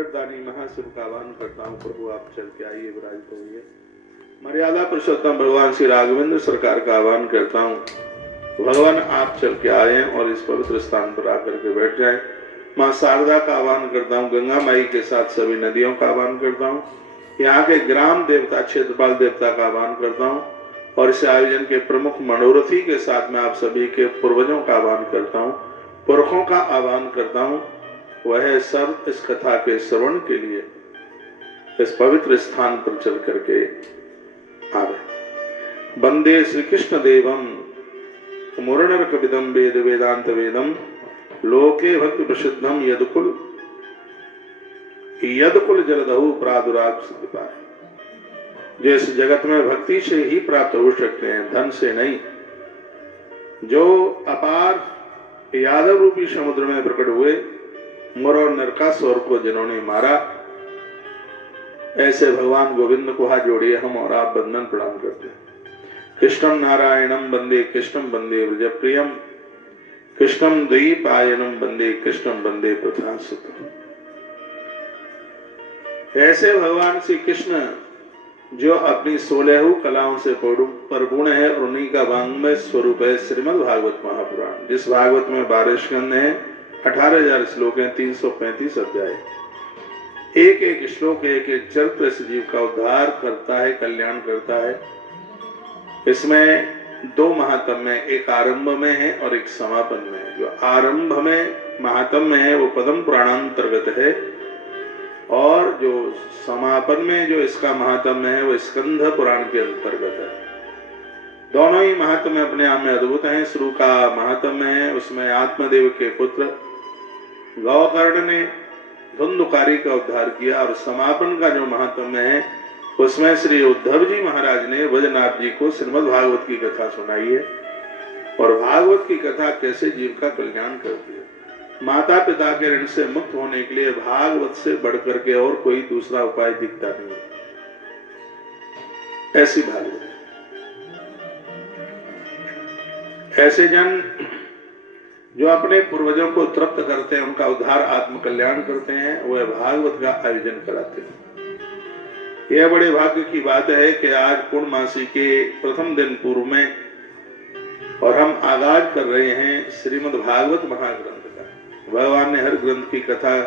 जगतदानी महाशिव का आह्वान करता हूँ। प्रभु आप चल के आइए, विराजित होइए। मर्यादा पुरुषोत्तम भगवान श्री राघवेंद्र सरकार का आह्वान करता हूँ। भगवान आप चल के आए और इस पवित्र स्थान पर आकर के बैठ जाएं। माँ शारदा का आह्वान करता हूँ। गंगा माई के साथ सभी नदियों का आह्वान करता हूँ। यहाँ के ग्राम देवता क्षेत्रपाल देवता का आह्वान करता हूँ और इस आयोजन के प्रमुख मनोरथी के साथ में आप सभी के पूर्वजों का आह्वान करता हूँ, पुरखों का आह्वान करता हूँ। वह सब इस कथा के श्रवण के लिए इस पवित्र स्थान पर चल करके आवे। वंदे श्री कृष्ण देवम मुरणर्कविदम वेद वेदांत वेदम लोके भक्ति प्रसिद्धम यदकुल जलदहु प्रादुराग सिद्धि पाए। जो इस जगत में भक्ति से ही प्राप्त हो सकते हैं, धन से नहीं। जो अपार यादव रूपी समुद्र में प्रकट हुए मुर और नरकासुर को जिन्होंने मारा, ऐसे भगवान गोविंद को हाथ जोड़िए हम और आप बंदन प्रणाम करते हैं। कृष्णम नारायणम वंदे कृष्णम वंदे व्रजप्रियम कृष्णम द्वैपायनम वंदे कृष्णम वंदे प्रथासुतम। ऐसे भगवान श्री कृष्ण जो अपनी 16 कलाओं से परिपूर्ण है और उन्हीं का वांग्मय स्वरूप है श्रीमद् भागवत महापुराण। जिस भागवत में 12 स्कंद हैं, 18,000 श्लोक हैं, 335 अध्याय। एक एक श्लोक एक एक चरित्र इस जीव का उद्धार करता है, कल्याण करता है। इसमें 2 महात्म्य, एक आरंभ में है और एक समापन में है। जो आरंभ में महात्म्य है वो पद्म पुराणांतर्गत है और जो समापन में जो इसका महात्म्य है वो स्कंध पुराण के अंतर्गत है। दोनों ही महात्म्य अपने आप में अद्भुत हैं। शुरू का महात्म्य है, उसमें आत्मदेव के पुत्र गौकर्ण ने धुंधुकारी का उद्धार किया और समापन का जो महात्म्य है उसमें श्री उद्धव जी महाराज ने वैजनाथ जी को श्रीमद् भागवत की कथा सुनाई है और भागवत की कथा कैसे जीव का कल्याण करती है। माता पिता के ऋण से मुक्त होने के लिए भागवत से बढ़कर के और कोई दूसरा उपाय दिखता नहीं है। ऐसी भागवत, ऐसे जन जो अपने पूर्वजों को तृप्त करते हैं, उनका उद्धार आत्म कल्याण करते हैं, वह भागवत का आयोजन कराते हैं। यह बड़े भाग्य की बात है कि आज पूर्णमासी के प्रथम दिन पूर्व में और हम आगाज कर रहे हैं श्रीमद् भागवत महाग्रंथ का। भगवान ने हर ग्रंथ की कथा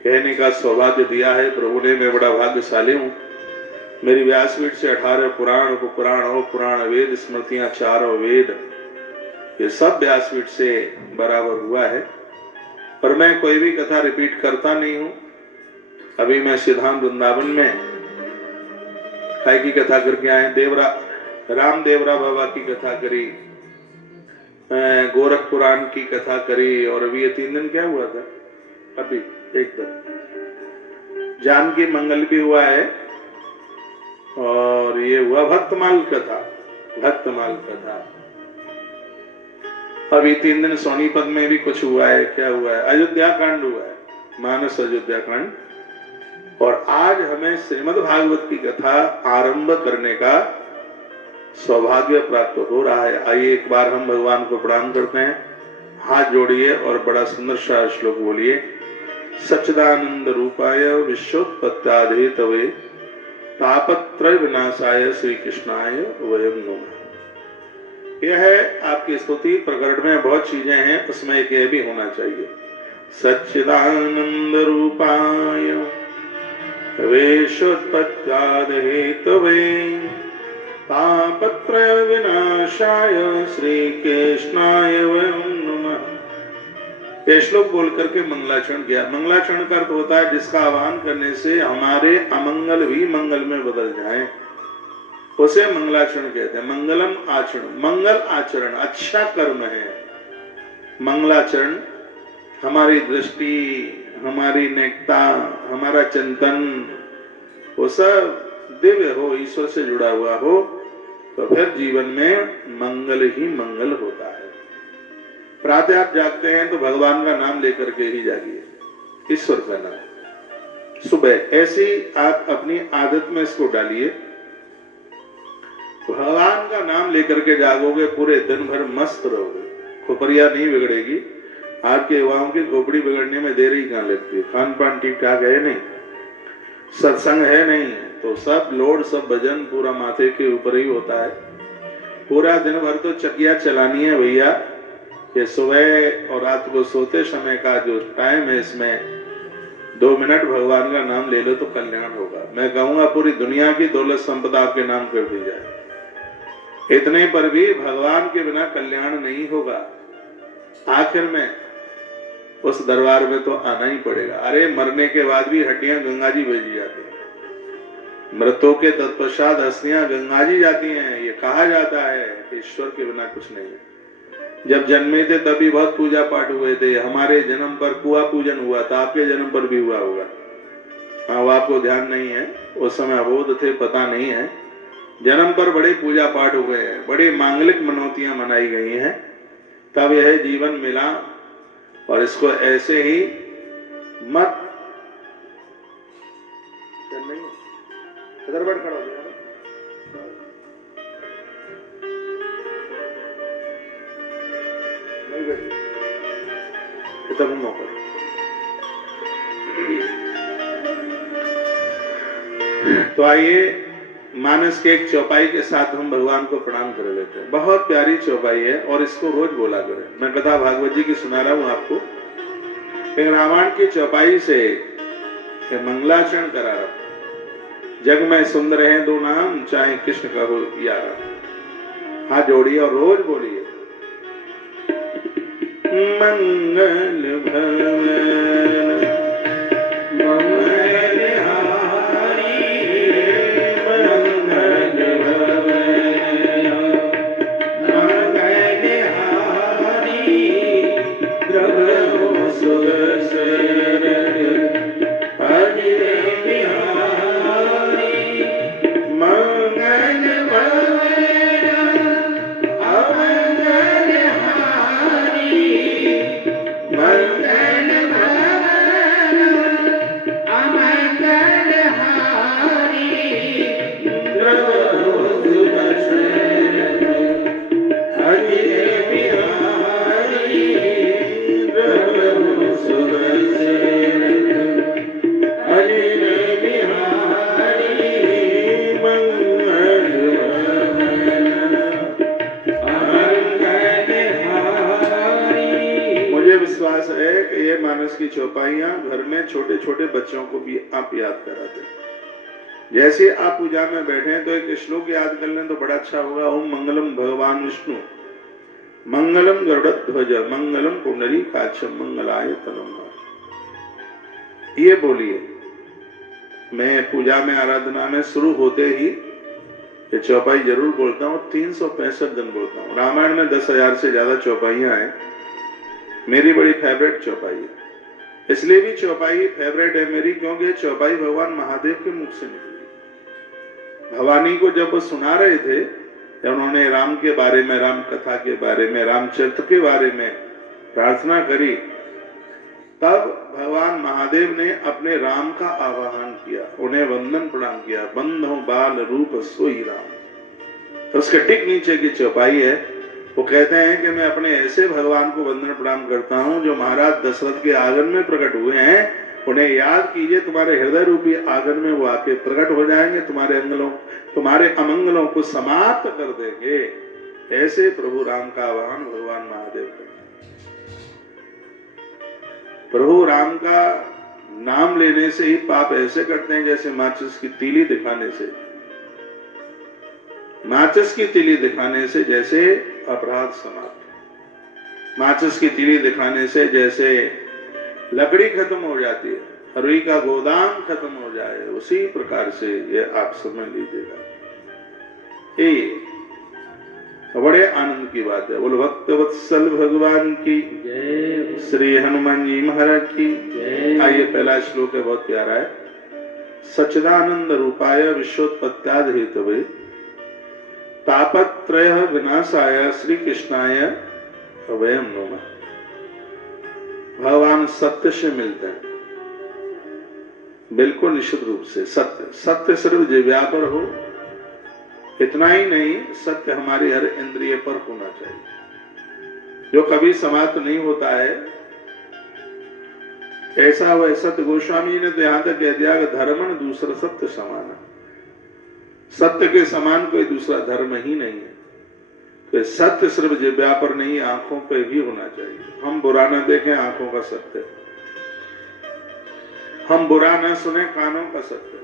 कहने का सौभाग्य दिया है। प्रभु ने, मैं बड़ा भाग्यशाली हूँ। मेरी व्यासपीठ से 18 पुराण, उपपुराण और पुराण, वेद स्मृतियां, 4 वेद, ये सब व्यासपीठ से बराबर हुआ है। पर मैं कोई भी कथा रिपीट करता नहीं हूँ। अभी मैं सिद्धांत वृंदावन में काय की कथा करके आए। राम देवरा बाबा की कथा करी, गोरख पुराण की कथा करी और अभी ये 3 दिन क्या हुआ था, अभी एकदम जानकी मंगल भी हुआ है और ये हुआ भक्तमाल कथा। अभी 3 दिन सोनीपत में भी कुछ हुआ है। क्या हुआ है? अयोध्या कांड हुआ है, मानस अयोध्या कांड। और आज हमें श्रीमद् भागवत की कथा आरंभ करने का सौभाग्य प्राप्त हो रहा है। आइए एक बार हम भगवान को प्रणाम करते हैं। हाथ जोड़िए और बड़ा सुंदर सा श्लोक बोलिए। सच्चिदानंद रूपाय विश्वोत्पत्त्यादिहेतवे तापत्रय विनाशाय श्री कृष्णाय वयं नमः। यह है आपकी स्तुति प्रकरण में बहुत चीजें हैं, उसमें एक यह भी होना चाहिए। सच्चिदानंद रूपाय विश्वोत्पत्त्यादिहेतवे तापत्रय विनाशाय श्री कृष्णाय वयं नमः। ये श्लोक बोल करके मंगलाचरण किया। मंगलाचरण का अर्थ होता है जिसका आह्वान करने से हमारे अमंगल भी मंगल में बदल जाएं, उसे मंगलाचरण कहते हैं। मंगलम आचरण, मंगल आचरण अच्छा कर्म है। मंगलाचरण हमारी दृष्टि, हमारी नेकता, हमारा चिंतन वो सब दिव्य हो, ईश्वर से जुड़ा हुआ हो, तो फिर जीवन में मंगल ही मंगल होता है। प्रातः आप जागते हैं तो भगवान का नाम लेकर के ही जागिए, ईश्वर का नाम सुबह। ऐसी आप अपनी आदत में इसको डालिए। भगवान का नाम लेकर के जागोगे, पूरे दिन भर मस्त रहोगे, खुपरिया नहीं बिगड़ेगी। आज के युवाओं की खोपड़ी बिगड़ने में देर ही कहाँ लगती है। खान पान ठीक ठाक है नहीं, सत्संग है नहीं, तो सब लोड सब भजन पूरा माथे के ऊपर ही होता है। पूरा दिन भर तो चकिया चलानी है भैया, कि सुबह और रात को सोते समय का जो टाइम है इसमें 2 मिनट भगवान का नाम ले लो तो कल्याण होगा। मैं कहूंगा पूरी दुनिया की दौलत संपदा आपके नाम कर दी जाए, इतने पर भी भगवान के बिना कल्याण नहीं होगा। आखिर में उस दरबार में तो आना ही पड़ेगा। अरे मरने के बाद भी हड्डियां गंगा जी भेजी जाती हैं, मृतों के तत्पश्चात हस्तियां गंगा जी जाती हैं। ये कहा जाता है कि ईश्वर के बिना कुछ नहीं है। जब जन्मे थे तभी बहुत पूजा पाठ हुए थे। हमारे जन्म पर कुआ पूजन हुआ था, आपके जन्म पर भी हुआ होगा। हाँ, वो आपको ध्यान नहीं है, उस समय अबोध थे, पता नहीं है। जन्म पर बड़े पूजा पाठ हुए हैं, बड़ी मांगलिक मनौतियां मनाई गई हैं, तब यह जीवन मिला। और इसको ऐसे ही मत इधर बैठ खड़ा हो गया तब मौका। तो आइए मानस के एक चौपाई के साथ हम भगवान को प्रणाम कर लेते हैं। बहुत प्यारी चौपाई है और इसको रोज बोला करें। मैं कथा भागवत जी की सुना रहा हूं आपको। एक रामायण की चौपाई से मंगलाचरण करा रहा हूं। जग में सुंदर है दो नाम, चाहे कृष्ण का हो यारा। हाथ जोड़िए और रोज बोलिए, मंगल भवन मंगल हारी, मंगल भवन मंगल हारी, प्रभु सुदर्शन हरि बिहारी। मंगल भवन अमंगल हारी, मंगल भवन अमंगल हारी, प्रभु सुदर्शन हरि बिहारी, प्रभु सुदर्शन हरि बिहारी। मंगल भवन। मुझे विश्वास है कि ये मानस की चौपाइयां घर में छोटे छोटे बच्चों को भी आप याद कराते हैं। जैसे आप पूजा में बैठे हैं तो एक श्लोक याद कर लें तो बड़ा अच्छा होगा। ओम मंगलम भगवान विष्णु मंगलम गरुड़ध्वज मंगलम पुंडरीकाक्षम मंगलाय तनम। ये बोलिए। मैं पूजा में आराधना में शुरू होते ही ये चौपाई जरूर बोलता हूँ। 365 दिन बोलता हूँ। रामायण में 10,000 से ज्यादा चौपाइयां हैं। मेरी बड़ी फेवरेट चौपाई है। इसलिए भी चौपाई फेवरेट है मेरी क्योंकि चौपाई भगवान महादेव के मुख से निकली। भवानी को जब वो सुना रहे थे, जब उन्होंने राम के बारे में, राम कथा के बारे में, रामचरित्र के बारे में प्रार्थना करी, तब भगवान महादेव ने अपने राम का आवाहन किया, उन्हें वंदन प्रणाम किया। बंधो बाल रूप सोई राम। तो उसके ठीक नीचे की चौपाई है। वो कहते हैं कि मैं अपने ऐसे भगवान को वंदन प्रणाम करता हूं जो महाराज दशरथ के आंगन में प्रकट हुए हैं। उन्हें याद कीजिए, तुम्हारे हृदय रूपी आंगन में वो आके प्रकट हो जाएंगे, तुम्हारे अमंगलों को समाप्त कर देंगे। ऐसे प्रभु राम का आह्वान भगवान महादेव का। प्रभु राम का नाम लेने से ही पाप ऐसे करते हैं जैसे माचिस की तीली दिखाने से, माचिस की तीली दिखाने से जैसे अपराध समाप्त। माचिस की तीली दिखाने से जैसे लकड़ी खत्म हो जाती है, रुई का गोदाम खत्म हो जाए, उसी प्रकार से ये आप समझ लीजिएगा। ये बड़े आनंद की बात है। बोलो भक्त वत्सल भगवान की जय, श्री हनुमान जी महाराज की जय। आइए पहला श्लोक है, बहुत प्यारा है। सच्चिदानंद रूपाय विश्वोत्पत्त्यादि हेतवे तापत्रय विनाशाय श्री कृष्णाय अभयम नमः। भगवान सत्य से मिलते हैं, बिल्कुल निश्चित रूप से। सत्य सिर्फ जिह्वा पर हो, इतना ही नहीं, सत्य हमारी हर इंद्रिय पर होना चाहिए। जो कभी समाप्त नहीं होता है ऐसा वह सत्य। गोस्वामी जी ने तो यहां तक कह दिया कि धर्मन दूसरा सत्य समान, सत्य के समान कोई दूसरा धर्म ही नहीं है। तो सत्य सिर्फ जिह्वा पर नहीं, आंखों पे भी होना चाहिए। हम बुरा न देखें, आंखों का सत्य। हम बुरा न सुने, कानों का सत्य।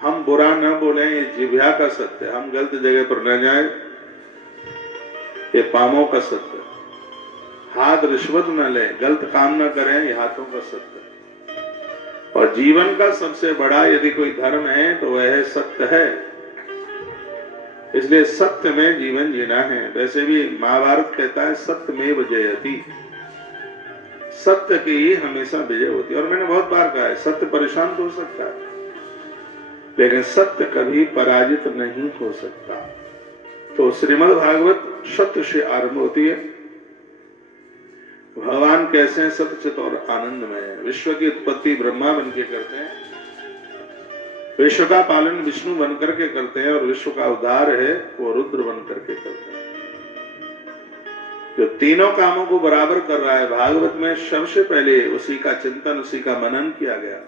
हम बुरा न बोले, ये जिह्वा का सत्य। हम गलत जगह पर न जाए, ये पांवों का सत्य। हाथ रिश्वत न ले, गलत काम न करें, ये हाथों का सत्य। और जीवन का सबसे बड़ा यदि कोई धर्म है तो वह है सत्य है। इसलिए सत्य में जीवन जीना है। वैसे भी महाभारत कहता है सत्य में विजयति, सत्य की ही हमेशा विजय होती है। और मैंने बहुत बार कहा है सत्य परेशान तो हो सकता है, लेकिन सत्य कभी पराजित नहीं हो सकता। तो श्रीमद् भागवत सत्य से आरंभ होती है। भगवान कैसे हैं? सत्य चित और आनंदमय है। विश्व की उत्पत्ति ब्रह्मा बन के करते हैं, विश्व का पालन विष्णु बन करके करते हैं, और विश्व का उद्धार है वो रुद्र बन करके करते हैं। जो तीनों कामों को बराबर कर रहा है, भागवत में सबसे पहले उसी का चिंतन, उसी का मनन किया गया।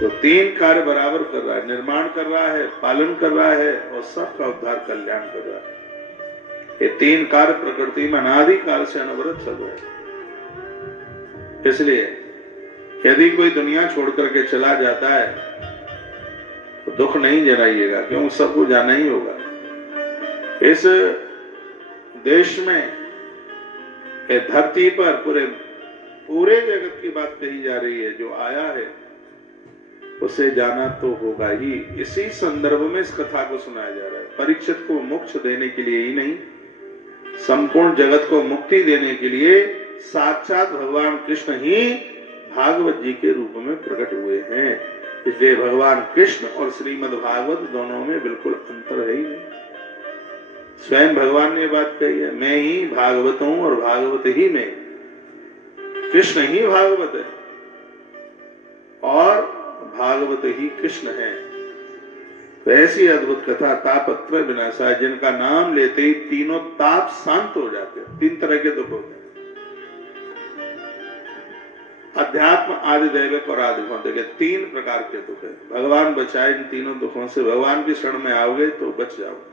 जो तीन कार्य बराबर कर रहा है, निर्माण कर रहा है, पालन कर रहा है और सबका उद्धार कल्याण कर रहा है। ये तीन कार्य प्रकृति में अनादि काल से अनवरत चल रहे हैं। इसलिए यदि कोई दुनिया छोड़ करके चला जाता है तो दुख नहीं जनाइएगा, क्योंकि सबको जाना ही होगा। इस देश में, धरती पर पूरे जगत की बात कही जा रही है। जो आया है उसे जाना तो होगा ही। इसी संदर्भ में इस कथा को सुनाया जा रहा है। परीक्षित को मोक्ष देने के लिए ही नहीं, संपूर्ण जगत को मुक्ति देने के लिए साक्षात भगवान कृष्ण ही भागवत जी के रूप में प्रकट हुए हैं। इसलिए भगवान कृष्ण और श्रीमद् भागवत दोनों में बिल्कुल अंतर है ही नहीं। स्वयं भगवान ने बात कही है, मैं ही भागवत हूं और भागवत ही में। कृष्ण ही भागवत है और भागवत ही कृष्ण है। तो ऐसी अद्भुत कथा तापत्रय विनाशा, जिनका नाम लेते ही तीनों ताप शांत हो जाते हैं। तीन तरह के दुख होते हैं, अध्यात्म, आदि दैविक और आदि भौतिक। तीन प्रकार के दुख है। भगवान बचाए इन तीनों दुखों से। भगवान की शरण में आओगे तो बच जाओगे।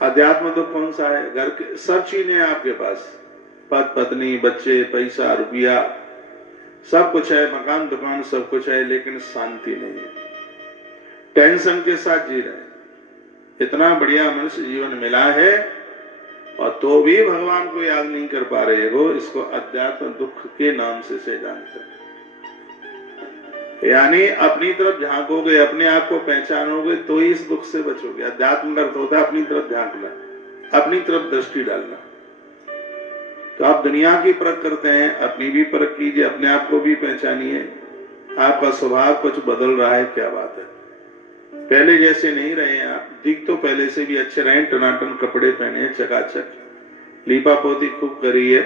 अध्यात्म दुख कौन सा है? घर के सब चीजें आपके पास, पद पत्नी, बच्चे, पैसा, रुपया, सब कुछ है, मकान दुकान सब कुछ है, लेकिन शांति नहीं है। टेंशन के साथ जी रहे। इतना बढ़िया मनुष्य जीवन मिला है और तो भी भगवान को याद नहीं कर पा रहे हो। इसको अध्यात्म दुख के नाम से जानते हैं। यानी अपनी तरफ झांकोगे, अपने आप को पहचानोगे तो ही इस दुख से बचोगे। अध्यात्म का अर्थ होता है अपनी तरफ झांकना, अपनी तरफ दृष्टि डालना। तो आप दुनिया की परख करते हैं, अपनी भी परख कीजिए, अपने आप को भी पहचानिए। आपका स्वभाव कुछ बदल रहा है, क्या बात है? पहले जैसे नहीं रहे हैं आप। दिख तो पहले से भी अच्छे रहे, टनाटन कपड़े पहने, चकाचक, लीपा पोती खूब करी है,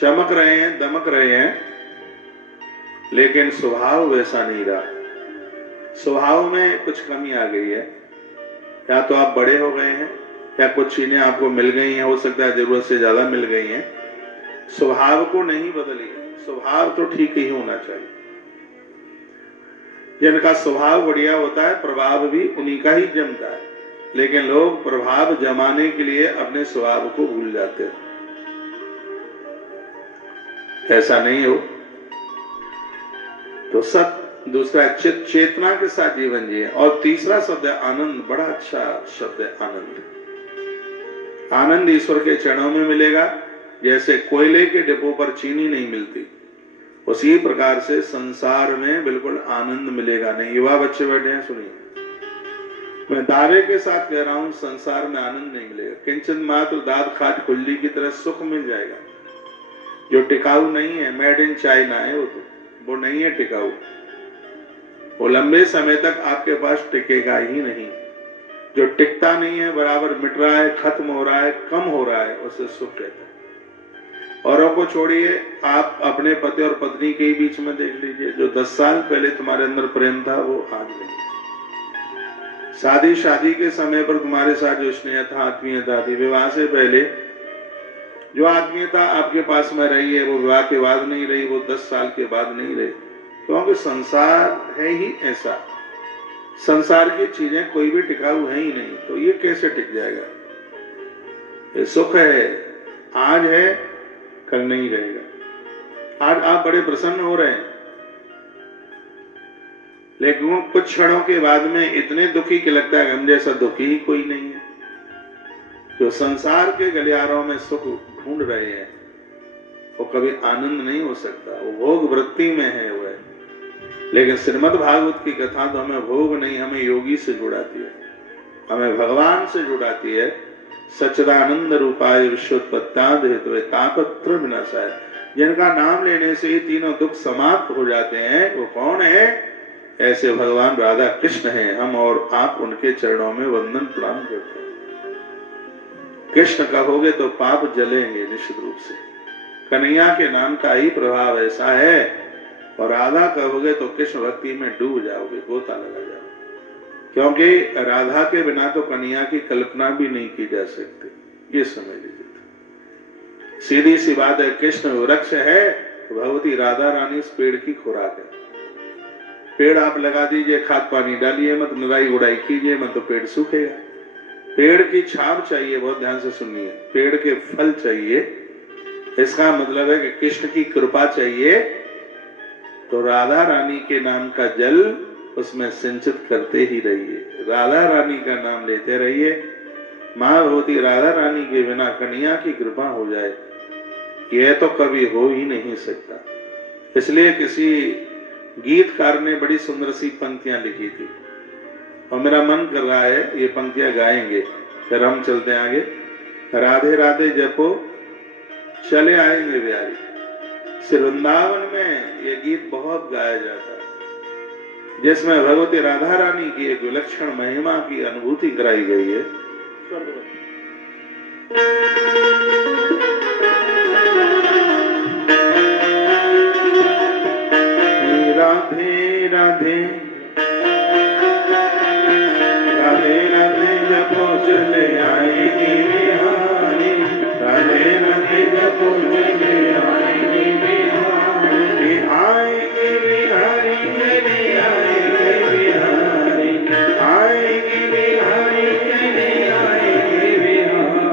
चमक रहे हैं, दमक रहे हैं, लेकिन स्वभाव वैसा नहीं रहा। स्वभाव में कुछ कमी आ गई है। या तो आप बड़े हो गए हैं, या कुछ चीजें आपको मिल गई हैं, हो सकता है जरूरत से ज्यादा मिल गई हैं। स्वभाव को नहीं बदलिए, स्वभाव तो ठीक ही होना चाहिए। जिनका स्वभाव बढ़िया होता है, प्रभाव भी उन्हीं का ही जमता है। लेकिन लोग प्रभाव जमाने के लिए अपने स्वभाव को भूल जाते हैं। ऐसा नहीं हो तो सब। दूसरा चेतना के साथ जीवन जिए। और तीसरा शब्द है आनंद। बड़ा अच्छा शब्द है आनंद। आनंद ईश्वर के चरणों में मिलेगा। जैसे कोयले के डिब्बों पर चीनी नहीं मिलती, उसी प्रकार से संसार में बिल्कुल आनंद मिलेगा नहीं। युवा बच्चे बैठे हैं, सुनिए, मैं दावे के साथ कह रहा हूं, संसार में आनंद नहीं मिलेगा। किंचन मात्र दाद खाट खुल्ली की तरह सुख मिल जाएगा जो टिकाऊ नहीं है। मेड इन चाइना है वो नहीं है टिकाऊ। वो लंबे समय तक आपके पास टिकेगा ही नहीं। जो टिकता नहीं है, बराबर मिट रहा है, खत्म हो रहा है, कम हो रहा है, उसे सुख कहते हैं। औरों को छोड़िए, आप अपने पति और पत्नी के बीच में देख लीजिए। जो 10 साल पहले तुम्हारे अंदर प्रेम था वो आज नहीं। शादी के समय पर तुम्हारे साथ जो स्नेह था, आत्मीयता थी, विवाह से पहले जो आत्मीयता आपके पास में रही है वो विवाह के बाद नहीं रही, वो 10 साल के बाद नहीं रही, क्योंकि संसार है ही ऐसा। संसार की चीजें कोई भी टिकाऊ है ही नहीं, तो ये कैसे टिक जाएगा? ये सुख है, आज है कल नहीं रहेगा। आज आप बड़े प्रसन्न हो रहे हैं, लेकिन कुछ क्षणों के बाद में इतने दुखी कि लगता है हम जैसा दुखी ही कोई नहीं है। जो संसार के गलियारों में सुख ढूंढ रहे हैं वो कभी आनंद नहीं हो सकता, वो भोग वृत्ति में है वह। लेकिन श्रीमद् भागवत की कथा तो हमें भोग नहीं, हमें योगी से जुड़ाती है, हमें भगवान से जुड़ाती है। सच्चिदानंद रूपाय विश्वोत्पत्त्यादि हेतवे तापत्रय विनाशाय, जिनका नाम लेने से ही तीनों दुख समाप्त हो जाते हैं, वो कौन है? ऐसे भगवान राधा कृष्ण हैं। हम और आप उनके चरणों में वंदन प्रणाम करते हैं। कृष्ण कहोगे तो पाप जलेंगे निश्चित रूप से। कन्हैया के नाम का ही प्रभाव ऐसा है, और राधा कहोगे तो कृष्ण भक्ति में डूब जाओगे, गोता लगा जाओगे, क्योंकि राधा के बिना तो कन्हैया की कल्पना भी नहीं की जा सकती। ये समझ लीजिए, सीधी सी बात है। कृष्ण वृक्ष है तो भगवती राधा रानी इस पेड़ की खुराक है। पेड़ आप लगा दीजिए, खाद पानी डालिए मत, निराई गुड़ाई कीजिए मत, तो पेड़ सूखेगा। पेड़ की छाप चाहिए, बहुत ध्यान से सुनिए, पेड़ के फल चाहिए। इसका मतलब है कि कृष्ण की कृपा चाहिए, तो राधा रानी के नाम का जल उसमें सिंचित करते ही रहिए, राधा रानी का नाम लेते रहिए। माँ भगवती राधा रानी के बिना कन्हैया की कृपा हो जाए, यह तो कभी हो ही नहीं सकता। इसलिए किसी गीतकार ने बड़ी सुंदर सी पंक्तियां लिखी थी, और मेरा मन कर रहा है ये पंक्तियां गाएंगे, फिर हम चलते हैं आगे। राधे राधे जपो चले आएंगे बिहारी। श्री वृंदावन में ये गीत बहुत गाया जाता है, जिसमें भगवती राधा रानी की एक विलक्षण महिमा की अनुभूति कराई गई है। राधे राधे राधे राधे जपो चले आएंगे बिहारी, राधे राधे जपो चले आएंगे बिहारी, आएंगे बिहारी चले आएंगे बिहारी, आएंगे बिहारी चले आएंगे बिहारी।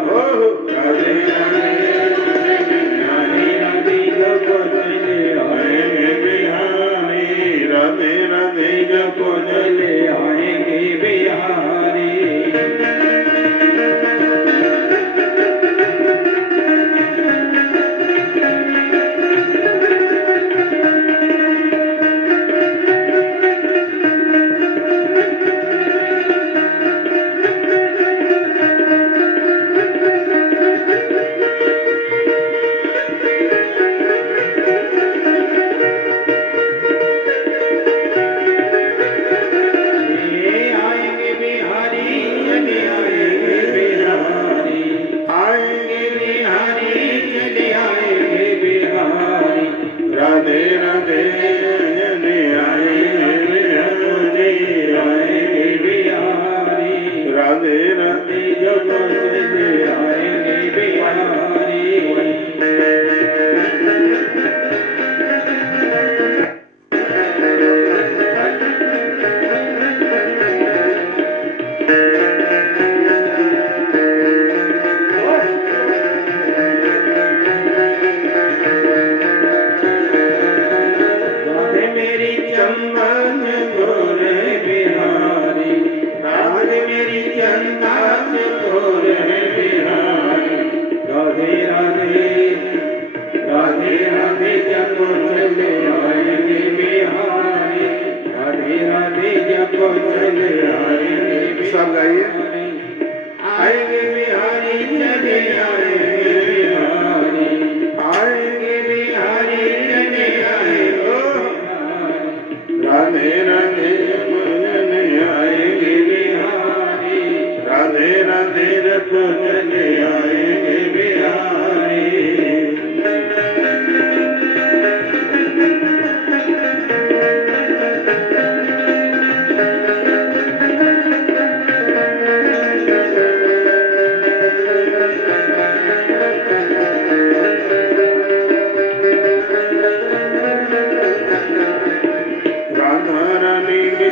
राधे राधे राधे जपो चले आएंगे बिहारी, राधे राधे जपो चले आएंगे बिहारी। सब गाइए। आएंगे बिहारी चले आएंगे बिहारी, आएंगे बिहारी चले आएंगे, राधे राधे चले आएंगे बिहारी, राधे राधे रखो चले आएंगे बिहारी।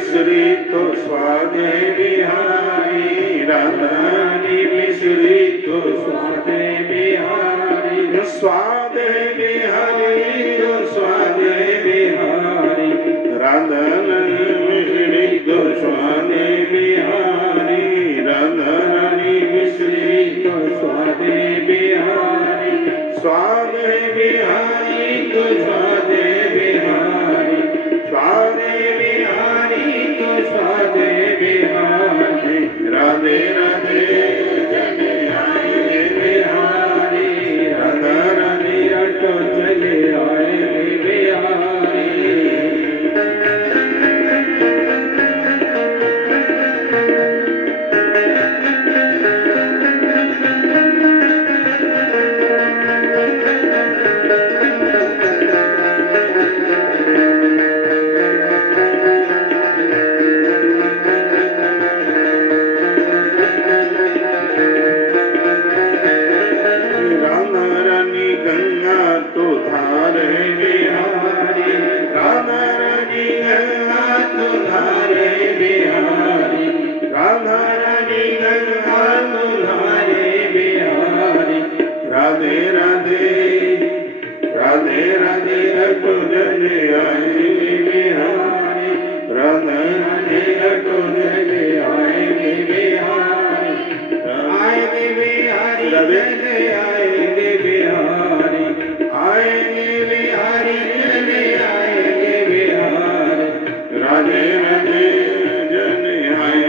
मिश्री तो स्वाद बिहारी, राधा रानी मिश्री तो स्वाद बिहारी, स्वाद बिहारी तो स्वाद बिहारी, राधा रानी मिश्री तो स्वाद बिहारी, राधा रानी मिश्री तो स्वाद बिहारी, स्वाद बिहारी तो स्वाद बिहारी, स्वाद बिहारी तो स्वाद बिहारी, राधे राधे जन आए बिहारी, राधा रानी ऑटो चले आए बिहारी। राधे राधे राधे राधे रटो जने आए बिहारी, राधा राधे रटो जने आए बिहारी, आए बिहारी जने आए बिहारी, आए बिहारी जने आए बिहारी, राधे राधे जने आए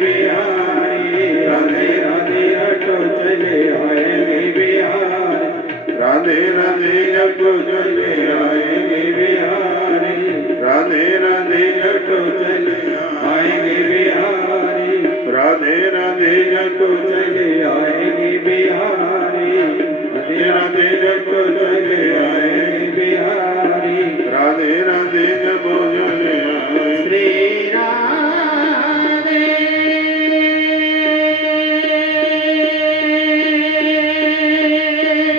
बिहारी, राधे राधे रटो चले आए बिहारी, राधे राधे जटो चले आएंगे बिहारी, राधे राधे जटो चले आएंगे बिहारी, राधे राधे जटो चले आएंगे बिहारी, राधे राधे जटो चले आएंगे बिहारी, राधे राधे जटो चले आए श्री राधे।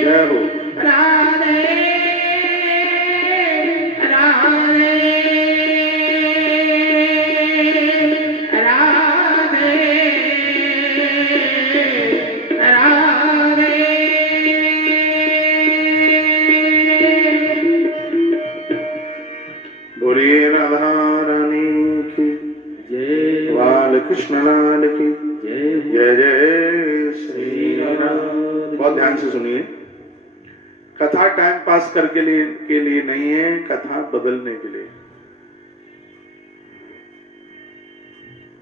जय हो राधे राधे राधे राधे। बोलिए राधा रानी की जय, बाल कृष्ण लाल की जय, जय जय श्री राम। बहुत ध्यान से सुनिए, कथा टाइम पास करके के लिए नहीं है, कथा बदलने के लिए।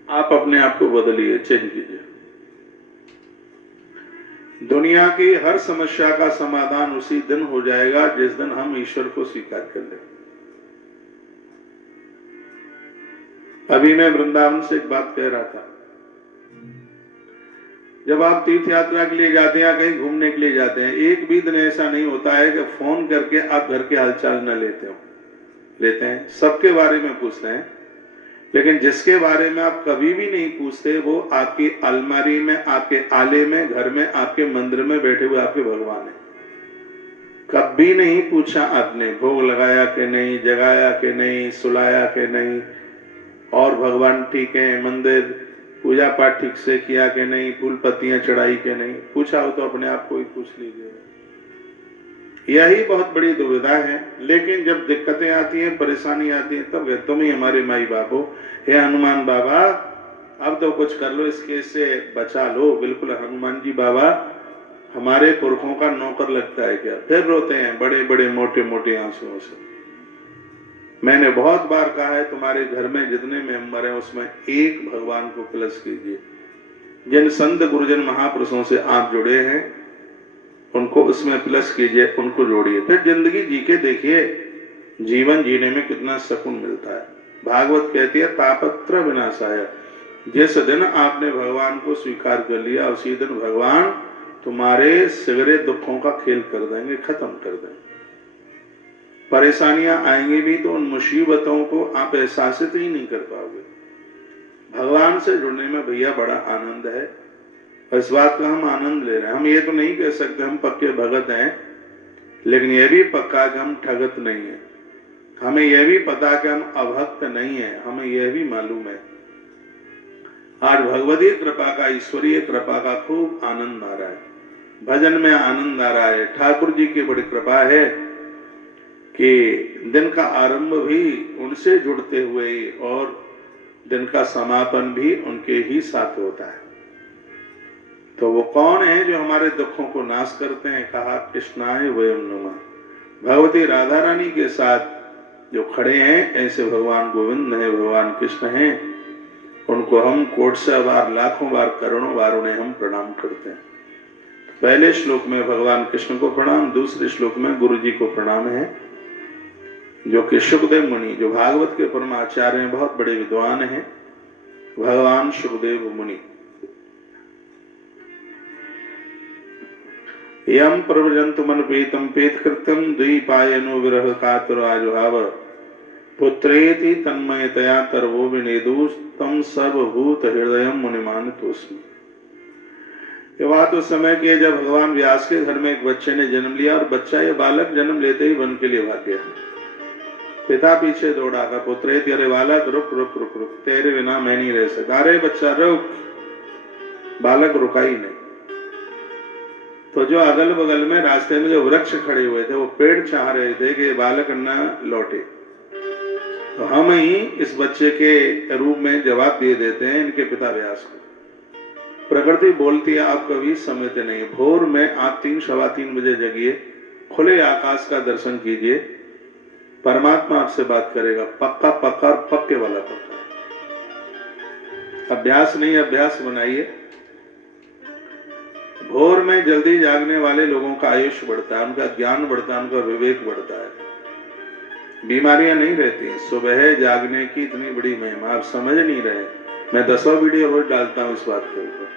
आप अपने आप को बदलिए, चेंज कीजिए। दुनिया की हर समस्या का समाधान उसी दिन हो जाएगा जिस दिन हम ईश्वर को स्वीकार कर लें। अभी मैं वृंदावन से एक बात कह रहा था, जब आप तीर्थ यात्रा के लिए जाते हैं, कहीं घूमने के लिए जाते हैं, एक भी दिन ऐसा नहीं होता है कि फोन करके आप घर के हालचाल न लेते हो। लेते हैं, सबके बारे में पूछते हैं, लेकिन जिसके बारे में आप कभी भी नहीं पूछते वो आपकी अलमारी में, आपके आले में, घर में, आपके मंदिर में बैठे हुए आपके भगवान है। कभी नहीं पूछा आपने, भोग लगाया कि नहीं, जगाया कि नहीं, सुलाया कि नहीं, और भगवान ठीक है, मंदिर पूजा पाठ ठीक से किया कि नहीं, फूल पत्तियां चढ़ाई कि नहीं। पूछा हो तो अपने आप को ही पूछ लीजिए। यही बहुत बड़ी दुविधा है। लेकिन जब दिक्कतें आती हैं, परेशानी आती है, तब तुम ही हमारे माई बाप हो। हे हनुमान बाबा, अब तो कुछ कर लो, इस केस से बचा लो। बिल्कुल हनुमान जी बाबा हमारे पुरखों का नौकर लगता है क्या? फिर रोते हैं बड़े बड़े मोटे मोटे आंसुओं से। मैंने बहुत बार कहा है, तुम्हारे घर में जितने मेंबर हैं उसमें एक भगवान को प्लस कीजिए। जिन संत गुरुजन महापुरुषों से आप जुड़े हैं उनको उसमें प्लस कीजिए, उनको जोड़िए, फिर जिंदगी जी के देखिए, जीवन जीने में कितना सुकून मिलता है। भागवत कहती है तापत्र विनाशाय। जिस दिन आपने भगवान को स्वीकार कर लिया उसी दिन भगवान तुम्हारे सगरे दुखों का खेल कर देंगे, खत्म कर देंगे। परेशानियां आएंगी भी तो उन मुसीबतों को आप एहसासित ही नहीं कर पाओगे। भगवान से जुड़ने में भैया बड़ा आनंद है, और इस बात का हम आनंद ले रहे हैं। हम ये तो नहीं कह सकते हम पक्के भगत हैं, लेकिन यह भी पक्का कि हम ठगत नहीं है। हमें यह भी पता कि हम अभक्त नहीं है, हमें यह भी मालूम है आज भगवती कृपा का, ईश्वरीय कृपा का खूब आनंद आ रहा है, भजन में आनंद आ रहा है। ठाकुर जी की बड़ी कृपा है कि दिन का आरंभ भी उनसे जुड़ते हुए और दिन का समापन भी उनके ही साथ होता है। तो वो कौन है जो हमारे दुखों को नाश करते हैं? कहा कृष्णाय वयम नमः। भगवती राधा रानी के साथ जो खड़े हैं ऐसे भगवान गोविंद है, भगवान कृष्ण हैं, उनको हम कोटि बार, लाखों बार, करोड़ों बार उन्हें हम प्रणाम करते हैं। पहले श्लोक में भगवान कृष्ण को प्रणाम, दूसरे श्लोक में गुरु जी को प्रणाम है, जो कि सुखदेव मुनि, जो भागवत के परमाचार्य हैं, बहुत बड़े विद्वान हैं, भगवान सुखदेव मुनि। यम प्रव्रजन्तु मनपेतम पेतकृत्यम द्विपायनो विरह कातुर आजुहाव पुत्रेति तन्मयतया तरवो विनेदुष तम सर्वभूत हृदयम मुनिमानतोस्मि। ये बात उस समय की है जब भगवान व्यास के घर में एक बच्चे ने जन्म लिया और बच्चा, ये बालक जन्म लेते ही वन के लिए भाग गया। पिता पीछे दौड़ा, का पुत्रेति, अरे बालक रुक रुक रुक रुक, तेरे बिना मैं नहीं रह सकता। अरे बच्चा रुक, बालक रुका ही नहीं। तो जो अगल बगल में रास्ते में जो वृक्ष खड़े हुए थे वो पेड़ चाह रहे थे कि बालक न लौटे। तो हम ही इस बच्चे के रूप में जवाब दे देते हैं इनके पिता व्यास को। प्रकृति बोलती है आप कभी समझते नहीं। भोर में आप 3, सवा 3 बजे जगिए, खुले आकाश का दर्शन कीजिए, परमात्मा आपसे बात करेगा। पक्का पक्का और पक्के वाला पक्का है। अभ्यास नहीं, अभ्यास बनाइए। भोर में जल्दी जागने वाले लोगों का आयुष बढ़ता है, उनका ज्ञान बढ़ता है, उनका विवेक बढ़ता है, बीमारियां नहीं रहती। सुबह जागने की इतनी बड़ी महिमा आप समझ नहीं रहे। मैं 10 वीडियो रोज डालता हूं इस बात के ऊपर।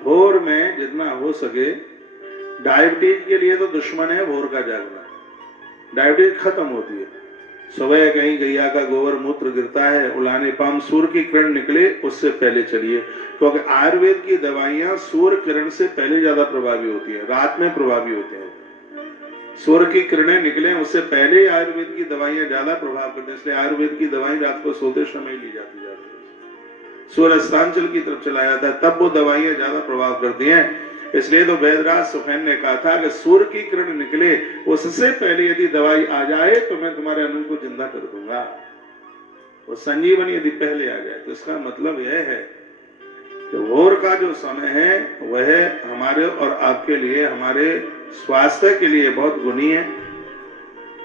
भोर में जितना हो सके, डायबिटीज के लिए तो दुश्मन है भोर का जागना। डायबिटीज खत्म होती है। सुबह कहीं गैया का गोबर मूत्र गिरता है, उलाने पाम, सूर्य की किरण निकले उससे पहले चलिए, क्योंकि आयुर्वेद की दवाइयां सूर्य किरण से पहले ज्यादा प्रभावी होती है, रात में प्रभावी होते हैं। सूर्य की किरणें निकले उससे पहले आयुर्वेद की दवाइयां ज्यादा प्रभाव करते हैं, इसलिए आयुर्वेद की दवाई रात को सोते समय ली जाती है। सूर्य अस्तांचल की तरफ चला जाता है तब वो दवाइयां ज्यादा प्रभाव करती हैं। इसलिए तो वैदराज सुखैन ने कहा था कि सूर्य की किरण निकले उससे पहले यदि दवाई आ जाए तो मैं तुम्हारे अनु को जिंदा कर दूंगा। वो संजीवनी यदि पहले आ जाए तो इसका मतलब यह है कि भोर का जो समय है वह हमारे और आपके लिए, हमारे स्वास्थ्य के लिए बहुत गुणी है,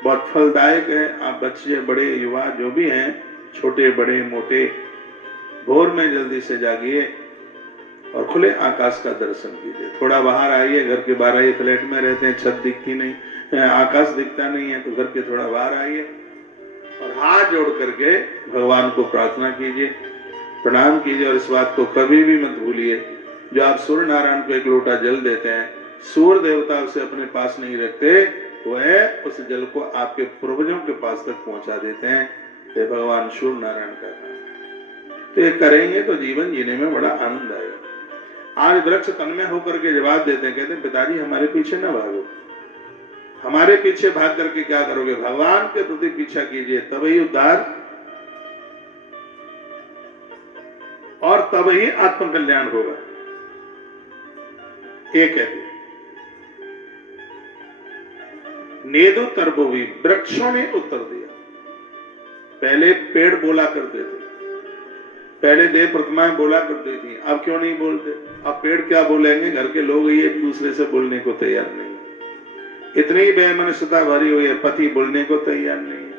बहुत फलदायक है। आप बच्चे, बड़े, युवा जो भी हैं, छोटे बड़े मोटे, भोर में जल्दी से जागिए और खुले आकाश का दर्शन कीजिए। थोड़ा बाहर आइए, घर के बाहर आइए, फ्लैट में रहते हैं, छत दिखती नहीं, आकाश दिखता नहीं है, तो घर के थोड़ा बाहर आइए और हाथ जोड़ करके भगवान को प्रार्थना कीजिए, प्रणाम कीजिए। और इस बात को कभी भी मत भूलिए, जो आप सूर्य नारायण को 1 लोटा जल देते हैं, सूर्य देवता उसे अपने पास नहीं रखते, वह उस जल को आपके पूर्वजों के पास तक पहुंचा देते हैं। ये भगवान सूर्य नारायण का काम। तो ये करेंगे तो जीवन जीने में बड़ा आनंद आएगा। आज वृक्ष तन्मय होकर के जवाब देते हैं, कहते हैं पिताजी हमारे पीछे न भागो। हमारे पीछे भाग करके क्या करोगे? भगवान के प्रति पीछा कीजिए, तभी उद्धार और तब ही आत्मकल्याण होगा। ये कहते हैं नेदु तरबोवी, वृक्षों ने उत्तर दिया। पहले पेड़ बोला करते थे, पहले देव प्रतिमाएं बोला करती थी, अब क्यों नहीं बोलते? अब पेड़ क्या बोलेंगे? घर के लोग ही एक दूसरे से बोलने को तैयार नहीं है। इतनी बेमनस्यता भरी हुई है, पति बोलने को तैयार नहीं है,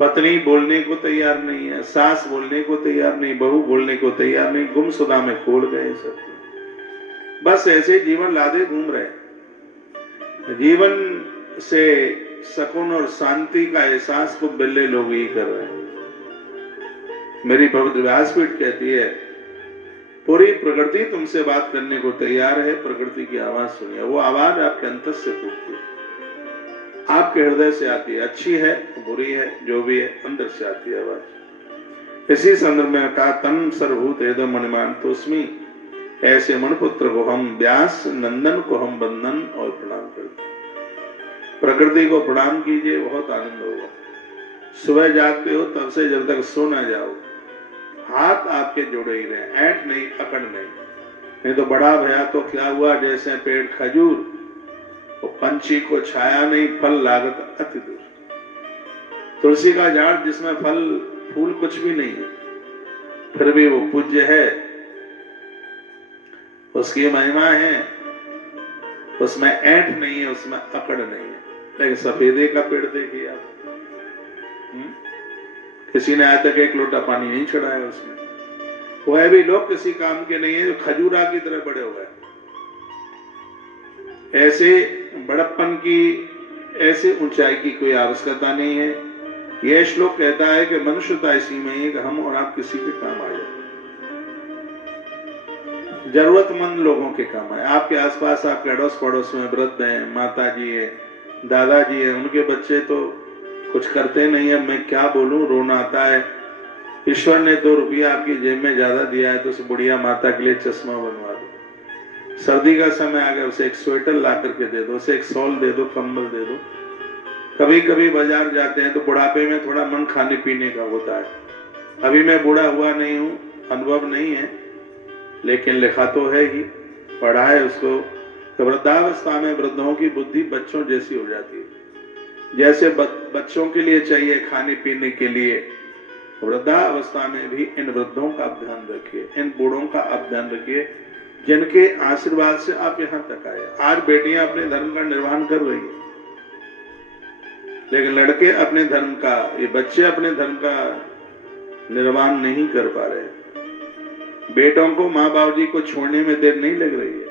पत्नी बोलने को तैयार नहीं है, सास बोलने को तैयार नहीं, बहू बोलने को तैयार नहीं, गुमसुदा में खोल गए सब। बस ऐसे जीवन लादे घूम रहे। जीवन से सुकून और शांति का एहसास को बिल्ले लोग ही कर रहे हैं। मेरी पवित्र व्यासपीठ कहती है पूरी प्रकृति तुमसे बात करने को तैयार है। प्रकृति की आवाज सुनिए, वो आवाज आपके अंतर से फूटती है, आपके हृदय से आती है, अच्छी है बुरी है जो भी है, अंदर से आती है आवाज। इसी संदर्भ में कहा तन सर्वभूत हृदय मणिमान तोस्मी, ऐसे मणिपुत्र को हम, व्यास नंदन को हम वंदन और प्रणाम करते हैं। प्रकृति को प्रणाम कीजिए, बहुत आनंद होगा। सुबह जागते हो तब से जब तक सो ना जाओ, हाथ आपके जुड़े ही रहे, ऐंठ नहीं, अकड़ नहीं तो बड़ा भया तो क्या हुआ, जैसे पेड़ खजूर, वो पंछी को छाया नहीं, फल लागत अति दूर। तुलसी का झाड़ जिसमें फल फूल कुछ भी नहीं है, फिर भी वो पूज्य है, उसकी महिमा है, उसमें ऐंठ नहीं है, उसमें अकड़ नहीं है। लेकिन सफेदे का पेड़ देखिए आप, किसी ने आज तक एक लोटा पानी नहीं चढ़ाया उसमें। वह भी लोग किसी काम के नहीं है, जो खजूरा की तरह बड़े हुए। ऐसे बड़प्पन की, ऐसे ऊंचाई की कोई आवश्यकता नहीं है। यह श्लोक कहता है कि मनुष्यता इसी में है कि हम और आप किसी के काम आ जाए, जरूरतमंद लोगों के काम आए। आपके आसपास, आपके अड़ोस पड़ोस में वृद्ध हैं, माता जी है, दादाजी है, उनके बच्चे तो कुछ करते नहीं है। मैं क्या बोलूं, रोना आता है। ईश्वर ने 2 रुपया आपकी जेब में ज्यादा दिया है तो उस बुढ़िया माता के लिए चश्मा बनवा दो। सर्दी का समय आ गया, उसे एक स्वेटर ला करके दे दो, उसे एक शॉल दे दो, कंबल दे दो। कभी कभी बाजार जाते हैं तो बुढ़ापे में थोड़ा मन खाने पीने का होता है। अभी मैं बूढ़ा हुआ नहीं हूं, अनुभव नहीं है, लेकिन लिखा तो है ही, पढ़ा है उसको। तो वृद्धावस्था में वृद्धों की बुद्धि बच्चों जैसी हो जाती है। जैसे बच्चों के लिए चाहिए खाने पीने के लिए, वृद्धावस्था में भी इन वृद्धों का आप ध्यान रखिए, इन बूढ़ों का आप ध्यान रखिए, जिनके आशीर्वाद से आप यहाँ तक आए। आज बेटियां अपने धर्म का निर्वहन कर रही है, लेकिन लड़के अपने धर्म का, ये बच्चे अपने धर्म का निर्वहन नहीं कर पा रहे। बेटों को माँ बाप जी को छोड़ने में देर नहीं लग रही है,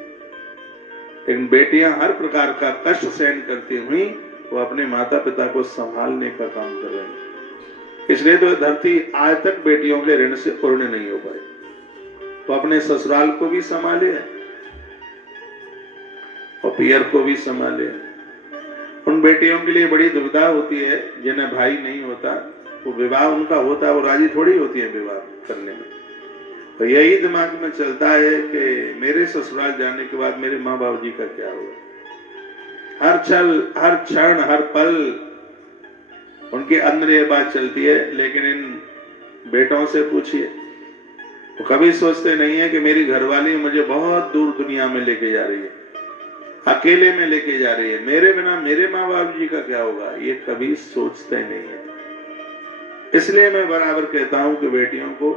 लेकिन बेटियां हर प्रकार का कष्ट सहन करती हुई वो अपने माता पिता को संभालने का काम कर रहे हैं। इसलिए तो धरती आज तक बेटियों के ऋण से पूर्ण नहीं हो पाई। वो अपने ससुराल को भी संभाले और पियर को भी संभाले। उन बेटियों के लिए बड़ी दुविधा होती है जिन्हें भाई नहीं होता, वो विवाह उनका होता, वो राजी थोड़ी होती है विवाह करने में। तो यही दिमाग में चलता है कि मेरे ससुराल जाने के बाद मेरे माँ बाप जी का क्या होगा। हर क्षण, हर पल उनके अंदर ये बात चलती है। लेकिन इन बेटों से पूछिए, वो कभी सोचते नहीं है कि मेरी घरवाली मुझे बहुत दूर दुनिया में लेके जा रही है, अकेले में लेके जा रही है, मेरे बिना मेरे माँ बाप जी का क्या होगा, ये कभी सोचते नहीं है। इसलिए मैं बराबर कहता हूं कि बेटियों को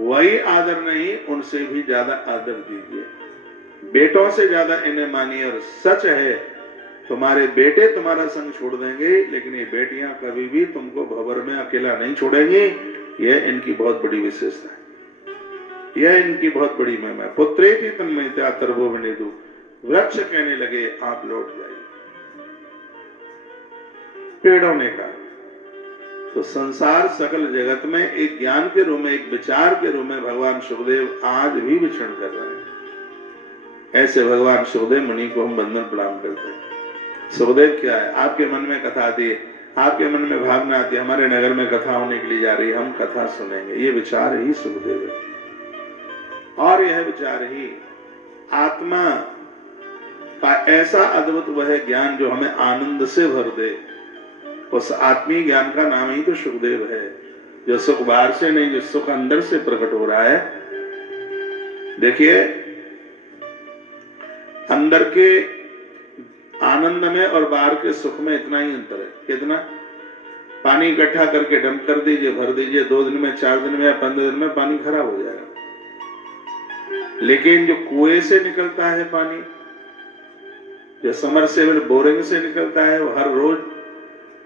वही आदर नहीं, उनसे भी ज्यादा आदर दीजिए, बेटों से ज्यादा इन्हें मानिए। और सच है, तुम्हारे बेटे तुम्हारा संग छोड़ देंगे, लेकिन ये बेटियां कभी भी तुमको भंवर में अकेला नहीं छोड़ेंगी। यह इनकी बहुत बड़ी विशेषता है, यह इनकी बहुत बड़ी महिमा है। पुत्रेति तन्मयतया तर्वो विनेदु, वृक्ष कहने लगे आप लौट जाइए। पेड़ों ने कहा तो संसार सकल जगत में एक ज्ञान के रूप में, एक विचार के रूप में भगवान सुखदेव आज भी विचरण कर रहे हैं। ऐसे भगवान सुखदेव मुनि को हम बंधन प्रणाम करते हैं। सुखदेव क्या है, आपके मन में कथा आती है, आपके मन में भावना आती है, हमारे नगर में कथा होने के लिए जा रही है, हम कथा सुनेंगे, ये विचार ही सुखदेव है। और यह विचार ही आत्मा का ऐसा अद्भुत वह ज्ञान जो हमें आनंद से भर दे, उस आत्मीय ज्ञान का नाम ही तो सुखदेव है। जो सुख बाहर से नहीं, जो सुख अंदर से प्रकट हो रहा है। देखिए, अंदर के आनंद में और बाहर के सुख में इतना ही अंतर है। कितना? पानी इकट्ठा करके डंप कर दीजिए, भर दीजिए, 2 दिन में, 4 दिन में या 15 दिन में पानी खराब हो जाएगा। लेकिन जो कुएं से निकलता है पानी, जो समरसेबल बोरिंग से निकलता है, वो हर रोज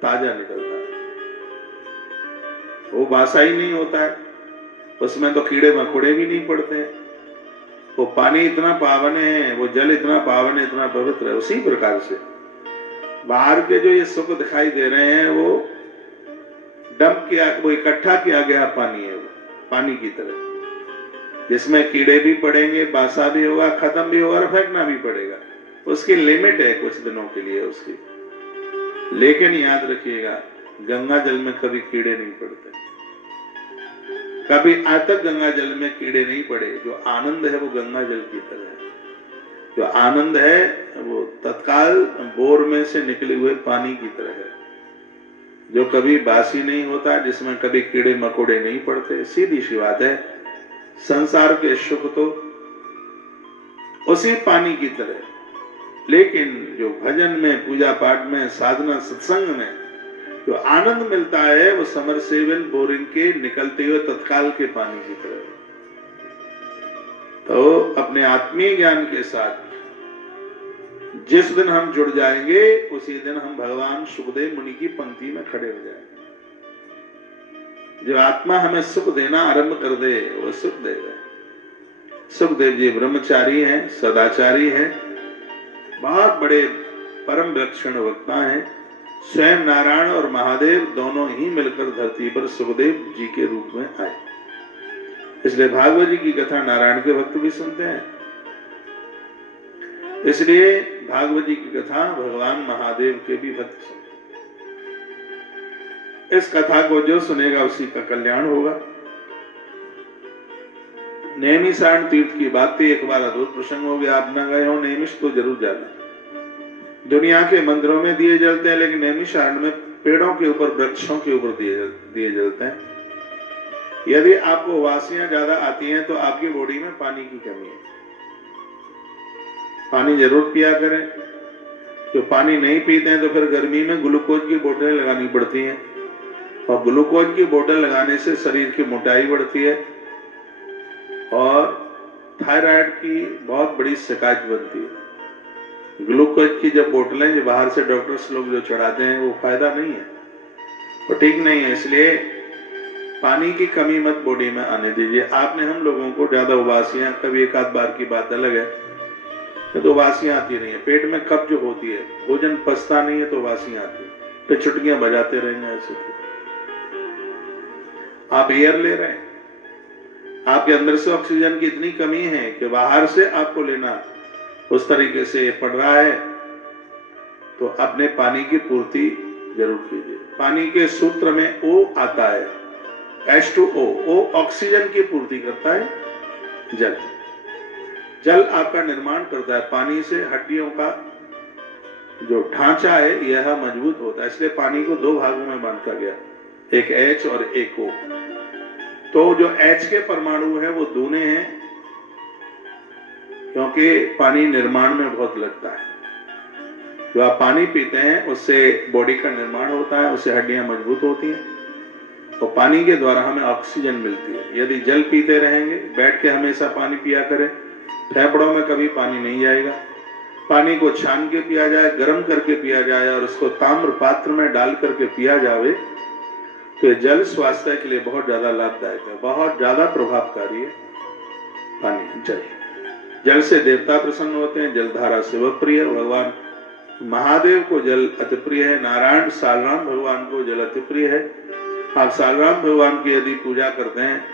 ताजा निकलता है, वो बासा ही नहीं होता है, उसमें तो कीड़े मकोड़े भी नहीं पड़ते हैं। वो पानी इतना पावन है, वो जल इतना पावन है, इतना पवित्र है। उसी प्रकार से बाहर के जो ये सुख दिखाई दे रहे हैं, वो डंप किया, वो इकट्ठा किया गया पानी है, वो पानी की तरह, जिसमें कीड़े भी पड़ेंगे, बासा भी होगा, खत्म भी होगा और फेंकना भी पड़ेगा। उसकी लिमिट है कुछ दिनों के लिए उसकी। लेकिन याद रखिएगा, गंगा जल में कभी कीड़े नहीं पड़ते, कभी आज तक गंगा जल में कीड़े नहीं पड़े। जो आनंद है वो गंगा जल की तरह है। जो आनंद है वो तत्काल बोर में से निकले हुए पानी की तरह है, जो कभी बासी नहीं होता, जिसमें कभी कीड़े मकोड़े नहीं पड़ते। सीधी सी बात है, संसार के सुख तो उसी पानी की तरह, लेकिन जो भजन में, पूजा पाठ में, साधना सत्संग में जो आनंद मिलता है वो समरसेबल बोरिंग के निकलते हुए तत्काल के पानी की तरह। तो अपने आत्मीय ज्ञान के साथ जिस दिन हम जुड़ जाएंगे उसी दिन हम भगवान सुखदेव मुनि की पंक्ति में खड़े हो जाएंगे। जो आत्मा हमें सुख देना आरंभ कर दे वो सुखदेव है। सुखदेव जी ब्रह्मचारी हैं, सदाचारी हैं, बहुत बड़े परम विलक्षण वक्ता हैं। स्वयं नारायण और महादेव दोनों ही मिलकर धरती पर सुखदेव जी के रूप में आए। इसलिए भागवत जी की कथा नारायण के भक्त भी सुनते हैं, इसलिए भागवत जी की कथा भगवान महादेव के भी भक्त सुनते हैं। इस कथा को जो सुनेगा उसी का कल्याण होगा। नैमिषारण्य तीर्थ की बात थी, एक बार अद्भुत प्रसंग हो गया। आप न गए हो नैमिष तो जरूर जाना। दुनिया के मंदिरों में दिए जलते हैं, लेकिन नैमिषारण्य में पेड़ों के ऊपर, वृक्षों के ऊपर दिए जलते हैं। यदि आपको वासियां ज्यादा आती हैं तो आपकी बॉडी में पानी की कमी है। पानी जरूर पिया करें। जो पानी नहीं पीते हैं तो फिर गर्मी में ग्लूकोज की बोतलें लगानी पड़ती हैं, और ग्लूकोज की बोतल लगाने से शरीर की मोटाई बढ़ती है और थायराइड की बहुत बड़ी शिकायत बनती है। ग्लूकोज की जब बोतलें जो बाहर से डॉक्टर्स लोग जो चढ़ाते हैं वो फायदा नहीं है, वो ठीक नहीं है। इसलिए पानी की कमी मत बॉडी में आने दीजिए। आपने हम लोगों को ज्यादा उबासियां, कभी एक आध बार की बात अलग है, तो उबासियां आती नहीं है। पेट में कब्ज होती है, भोजन पचता नहीं है तो उबासियां आती है, तो चुटकियां बजाते रहेंगे ऐसे। आप एयर ले रहे हैं, आपके अंदर से ऑक्सीजन की इतनी कमी है कि बाहर से आपको लेना उस तरीके से पड़ रहा है, तो अपने पानी की पूर्ति जरूर कीजिए। पानी के सूत्र में O आता है, H2O। O ऑक्सीजन की पूर्ति करता है। जल आपका निर्माण करता है। पानी से हड्डियों का जो ढांचा है यह मजबूत होता है। इसलिए पानी को दो भागों में बांटा गया, एक H और एक O। तो जो H के परमाणु है वो दूने हैं, क्योंकि पानी निर्माण में बहुत लगता है। जो आप पानी पीते हैं उससे बॉडी का निर्माण होता है, उससे हड्डियां मजबूत होती हैं, तो पानी के द्वारा हमें ऑक्सीजन मिलती है। यदि जल पीते रहेंगे, बैठ के हमेशा पानी पिया करें, फेफड़ों में कभी पानी नहीं जाएगा। पानी को छान के पिया जाए, गर्म करके पिया जाए और उसको ताम्र पात्र में डाल करके पिया जाए, तो जल स्वास्थ्य के लिए बहुत ज्यादा लाभदायक है, बहुत ज्यादा प्रभावकारी है। पानी, जल से देवता प्रसन्न होते हैं, जलधारा शिव प्रिय। भगवान महादेव को जल अति प्रिय है। नारायण सालराम भगवान को जल अति प्रिय है। आप सालराम भगवान की यदि पूजा करते हैं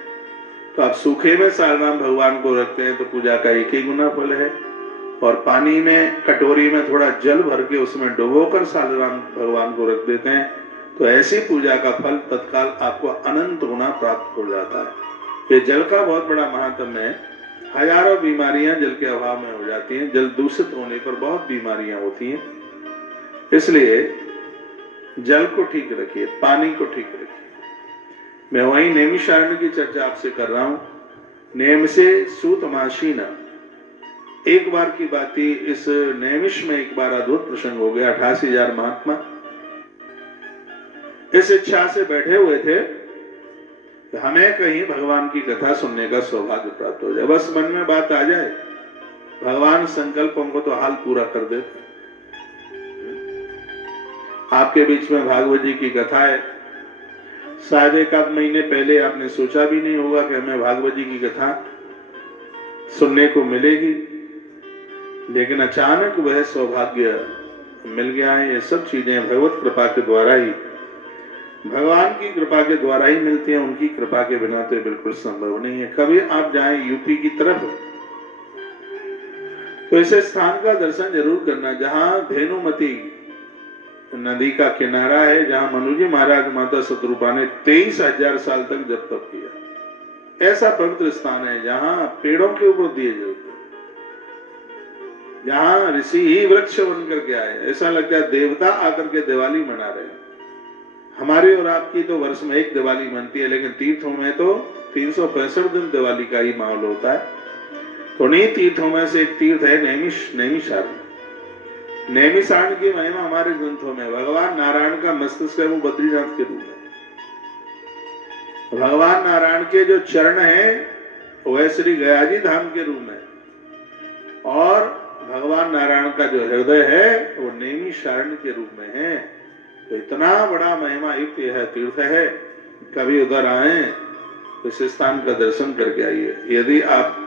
तो आप सूखे में सालराम भगवान को रखते हैं तो पूजा का 1 ही गुना फल है, और पानी में कटोरी में थोड़ा जल भर के उसमें डुबोकर सालराम भगवान को रख देते हैं तो ऐसी पूजा का फल तत्काल आपको अनंत गुना प्राप्त हो जाता है। ये जल का बहुत बड़ा महात्म्य है। हजारों बीमारियां जल के अभाव में हो जाती हैं। जल दूषित होने पर बहुत बीमारियां होती हैं, इसलिए जल को ठीक रखिए, पानी को ठीक रखिए। मैं वही नैमिषारण्य की चर्चा आपसे कर रहा हूं। नेम से सूतमाशीना, एक बार की बात थी। इस नैमिष में एक बार अद्भुत प्रसंग हो गया। 88,000 महात्मा इस इच्छा से बैठे हुए थे कि हमें कहीं भगवान की कथा सुनने का सौभाग्य प्राप्त हो जाए। बस मन में बात आ जाए, भगवान संकल्पों को तो हाल पूरा कर देते। आपके बीच में भागवत जी की कथा है। शायद 1 आध महीने पहले आपने सोचा भी नहीं होगा कि हमें भागवत जी की कथा सुनने को मिलेगी, लेकिन अचानक वह सौभाग्य मिल गया है। ये सब चीजें भगवत कृपा के द्वारा ही, भगवान की कृपा के द्वारा ही मिलती हैं। उनकी कृपा के बिना तो बिल्कुल संभव नहीं है। कभी आप जाएं यूपी की तरफ तो ऐसे स्थान का दर्शन जरूर करना जहां धेनुमती नदी का किनारा है, जहां मनुजी महाराज माता शत्रुपा ने 23,000 साल तक जप तप किया। ऐसा पवित्र स्थान है जहां पेड़ों के ऊपर दिए जलते। जहां ऋषि ही वृक्ष बन करके आए, ऐसा लगता है देवता आकर के दिवाली मना रहे हैं। हमारी और आपकी तो वर्ष में एक दिवाली मनती है, लेकिन तीर्थों में तो 365 दिन दिवाली का ही माहौल होता है। तो नहीं, तीर्थों में से एक तीर्थ है नैमिषारण्य। नैमिषारण्य की महिमा हमारे ग्रंथों में, भगवान नारायण का मस्तिष्क है वो बद्रीनाथ के रूप में, भगवान नारायण के जो चरण हैं वह श्री गयाजी धाम के रूप में, और भगवान नारायण का जो हृदय है वो नैमिषारण्य के रूप में है। तो इतना बड़ा महिमा युक्त यह तीर्थ है, कभी उधर आए तो इस स्थान का दर्शन करके आइए। यदि आप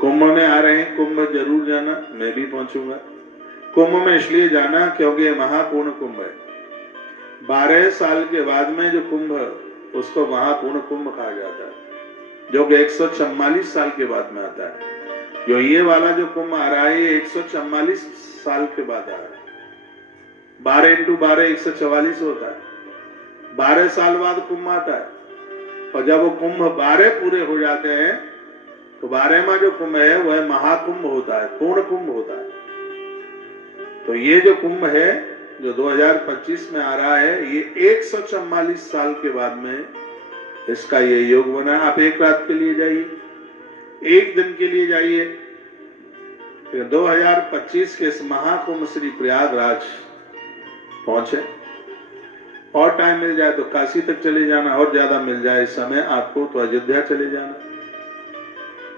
कुंभ में आ रहे हैं, कुंभ जरूर जाना, मैं भी पहुंचूंगा। कुंभ में इसलिए जाना क्योंकि ये महापूर्ण कुंभ है। 12 साल के बाद में जो कुंभ उसको महापूर्ण कुंभ कहा जाता है, जो कि 144 साल के बाद में आता है। जो ये वाला जो कुंभ आ रहा है ये 144 साल के बाद आ रहा है। 12 × 12 144 होता है। 12 साल बाद कुंभ आता है, और जब वो कुंभ 12 पूरे हो जाते हैं तो 12वां जो कुंभ है वह महाकुंभ होता है, पूर्ण कुंभ होता है। तो ये जो कुंभ है जो 2025 में आ रहा है, ये 144 साल के बाद में इसका ये योग बना। आप एक रात के लिए जाइए, एक दिन के लिए जाइए, 2025 के इस महाकुंभ श्री प्रयागराज पहुंचे। और टाइम मिल जाए तो काशी तक चले जाना, और ज्यादा मिल जाए समय आपको तो अयोध्या चले जाना,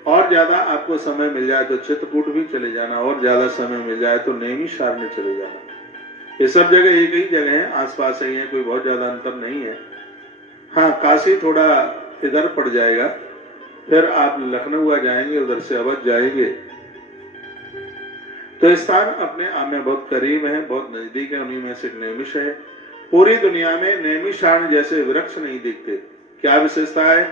और ज्यादा आपको समय मिल जाए तो चित्रकूट भी चले जाना, और ज्यादा समय मिल जाए तो नैमिषारण्य चले जाना। ये सब जगह एक ही जगह है, आसपास ही है, कोई बहुत ज्यादा अंतर नहीं है। हाँ, काशी थोड़ा इधर पड़ जाएगा, फिर आप लखनऊ आ जाएंगे, उधर से अवध जाएंगे, तो स्थान अपने आप में बहुत करीब है, बहुत नजदीक है। उन्हीं में से एक नैमिष है। पूरी दुनिया में नैमिषारण्य जैसे वृक्ष नहीं दिखते। क्या विशेषता है?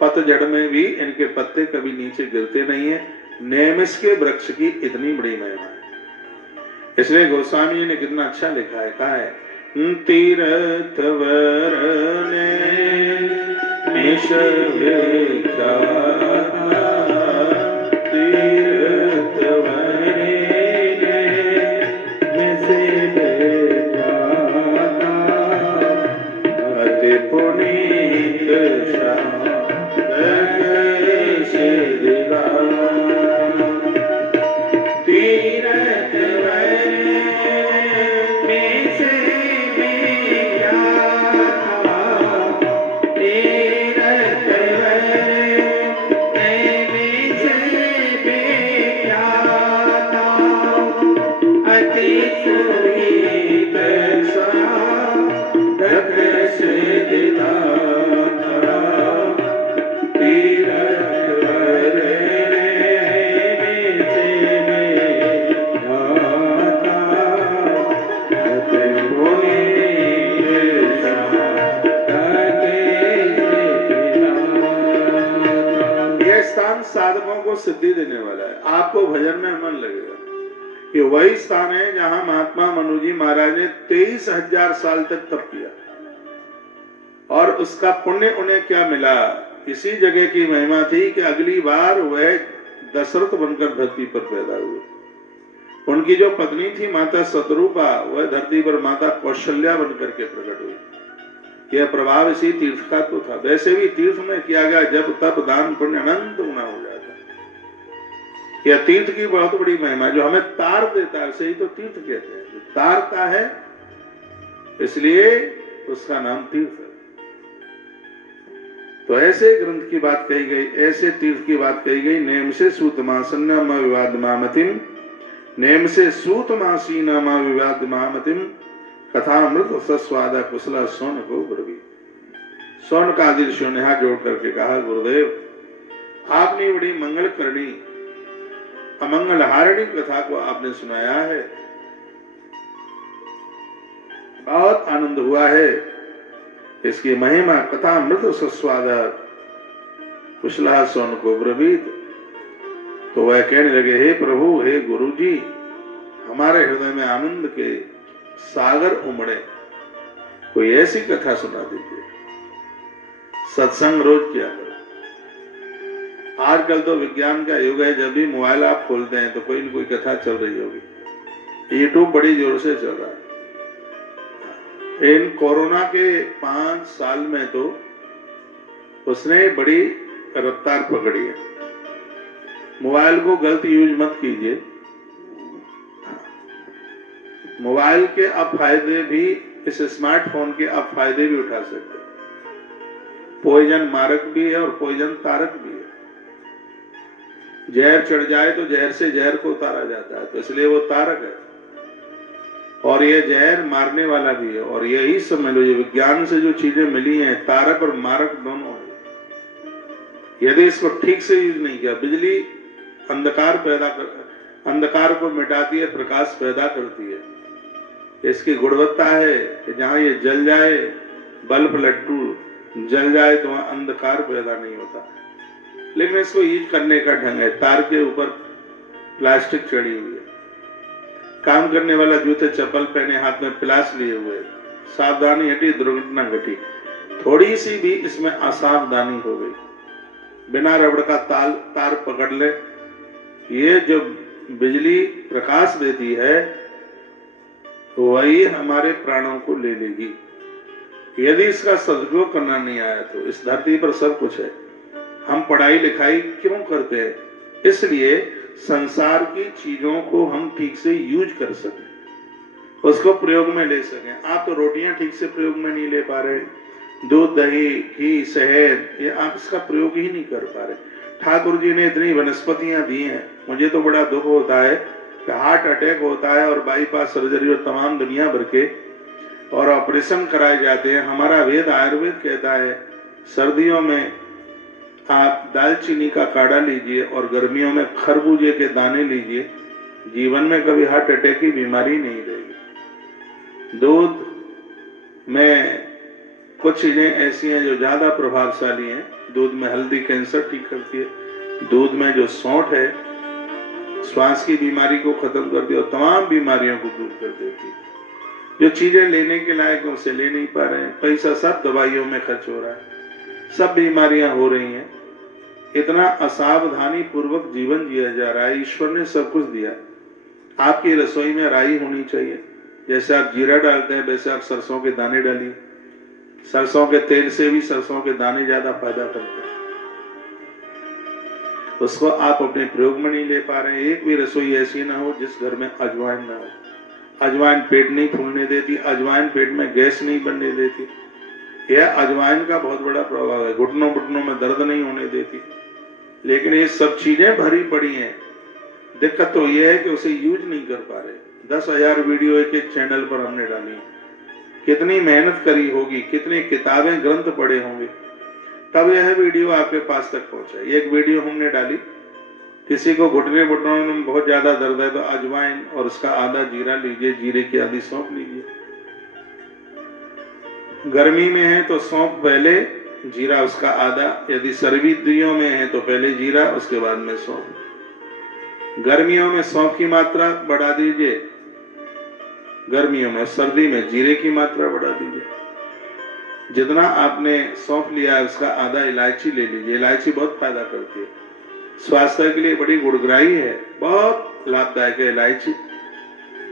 पतझड़ में भी इनके पत्ते कभी नीचे गिरते नहीं है। नैमिष के वृक्ष की इतनी बड़ी महिमा है। इसलिए गोस्वामी जी ने कितना अच्छा लिखा है, कहा है तीर्थ वरने निश तीर्थ वरने अति पुनीत साधकों को सिद्धि देने वाला है। आपको भजन में मन लगेगा। ये वही स्थान है जहां महात्मा मनु जी महाराज ने 23,000 साल तक तप किया, और उसका पुण्य उन्हें क्या मिला? इसी जगह की महिमा थी कि अगली बार वह दशरथ बनकर धरती पर पैदा हुए। उनकी जो पत्नी थी माता शतरूपा, वह धरती पर माता कौशल्या बनकर के प्रकट हुई। यह प्रभाव इसी तीर्थ का तो था। वैसे भी तीर्थ में किया गया जब तप दान पुण्य अनंत गुना हो जाता। यह तीर्थ की बहुत बड़ी महिमा, जो हमें तार देता है उसे ही तो तीर्थ कहते हैं। जो तारता है इसलिए उसका नाम तीर्थ है। तो ऐसे ग्रंथ की बात कही गई, ऐसे तीर्थ की बात कही गई। नेम से सूतमासन्य विवाद मामतिम, नेम से सूतमासी नामा विवाद मामतिम, कथामृत सस्वाद कुशला स्वर्ण को ब्रवी। स्वर्ण का आदि ऋषियों ने हाथ जोड़ करके कहा, गुरुदेव आपने बड़ी मंगल करनी अमंगल हारिणी कथा को आपने सुनाया है, बहुत आनंद हुआ है। इसकी महिमा कथामृत सस्वाद कुशला स्वर्ण को ब्रवीत। तो वह कहने लगे, हे प्रभु, हे गुरु जी, हमारे हृदय में आनंद के सागर उमड़े, कोई ऐसी कथा सुना दीजिए। सत्संग रोज किया करो। आजकल तो विज्ञान का युग है, जब भी मोबाइल आप खोलते हैं तो कोई न कोई कथा चल रही होगी। यूट्यूब बड़ी जोर से चल रहा है। इन कोरोना के 5 साल में तो उसने बड़ी रफ्तार पकड़ी है। मोबाइल को गलत यूज मत कीजिए। मोबाइल के आप फायदे भी, इस स्मार्टफोन के आप फायदे भी उठा सकते हैं। पॉइजन मारक भी है और पॉइजन तारक भी है। जहर चढ़ जाए तो जहर से जहर को उतारा जाता है, तो इसलिए वो तारक है। और ये जहर मारने वाला भी है। और यही समझ लो, ये विज्ञान से जो चीजें मिली हैं, तारक और मारक दोनों है। यदि इसको ठीक से यूज नहीं किया, बिजली अंधकार को मिटाती है, प्रकाश पैदा करती है। इसकी गुणवत्ता है कि जहां ये जल जाए, बल्ब लट्टू जल जाए तो वहां अंधकार पैदा नहीं होता। लेकिन इसको यूज करने का ढंग है। तार के ऊपर प्लास्टिक चढ़ी हुई है, काम करने वाला जूते चप्पल पहने, हाथ में प्लास लिए हुए, सावधानी हटी, दुर्घटना घटी। थोड़ी सी भी इसमें असावधानी हो गई, बिना रबड़ का तार पकड़ ले, ये जो बिजली प्रकाश देती है वही हमारे प्राणों को ले लेगी। यदि इसका सदुपयोग करना नहीं आया तो इस धरती पर सब कुछ है। हम पढ़ाई लिखाई क्यों करते हैं? इसलिए संसार की चीजों को हम ठीक से यूज कर सकें, उसको प्रयोग में ले सकें। आप तो रोटियां ठीक से प्रयोग में नहीं ले पा रहे, दूध दही घी शहद, ये आप इसका प्रयोग ही नहीं कर पा रहे। ठाकुर जी ने इतनी वनस्पतियां दी हैं। मुझे तो बड़ा दुख होता है कि हार्ट अटैक होता है और बाईपास सर्जरी और तमाम दुनिया भर के और ऑपरेशन कराए जाते हैं। हमारा वेद आयुर्वेद कहता है सर्दियों में आप दालचीनी का काढ़ा लीजिए और गर्मियों में खरबूजे के दाने लीजिए, जीवन में कभी हार्ट अटैक की बीमारी नहीं रहेगी। दूध में कुछ चीजें ऐसी हैं जो ज्यादा प्रभावशाली हैं। दूध में हल्दी कैंसर ठीक करती है। दूध में जो सौंठ है श्वास की बीमारी को खत्म कर दी और तमाम बीमारियों को दूर कर देती है। जो चीजें लेने के लायक उनसे ले नहीं पा रहे हैं, पैसा सब दवाइयों में खर्च हो रहा है, सब बीमारियां हो रही हैं। इतना असावधानी पूर्वक जीवन जिया जा रहा है। ईश्वर ने सब कुछ दिया। आपकी रसोई में राई होनी चाहिए। जैसे आप जीरा डालते हैं वैसे आप सरसों के दाने डालिए। सरसों के तेल से भी सरसों के दाने ज्यादा फायदा करते हैं। उसको आप अपने प्रयोग में नहीं ले पा रहे हैं। एक भी रसोई ऐसी ना हो जिस घर में अजवाइन ना हो। अजवाइन पेट नहीं फूलने देती, अजवाइन पेट में गैस नहीं बनने देती। यह अजवाइन का बहुत बड़ा प्रभाव है। घुटनों घुटनों में दर्द नहीं होने देती। लेकिन ये सब चीजें भरी पड़ी हैं। दिक्कत तो यह है कि उसे यूज नहीं कर पा रहे। 10,000 वीडियो एक एक चैनल पर हमने डाली। कितनी मेहनत करी होगी, कितनी किताबें ग्रंथ पढ़े होंगे, तब यह वीडियो आपके पास तक पहुंचा। एक वीडियो हमने डाली, किसी को घुटने घुटनों में बहुत ज्यादा दर्द है तो अजवाइन और उसका आधा जीरा लीजिए, जीरे की आधी सौंफ लीजिए। गर्मी में है तो सौंफ पहले, जीरा उसका आधा। यदि सर्दियों में है तो पहले जीरा उसके बाद में सौंफ। गर्मियों में सौंफ की मात्रा बढ़ा दीजिए, गर्मियों में, सर्दी में जीरे की मात्रा बढ़ा दीजिए। जितना आपने सौंफ लिया है उसका आधा इलायची ले लीजिए। इलायची बहुत फायदा करती है, स्वास्थ्य के लिए बड़ी गुणग्राही है, बहुत लाभदायक है इलायची।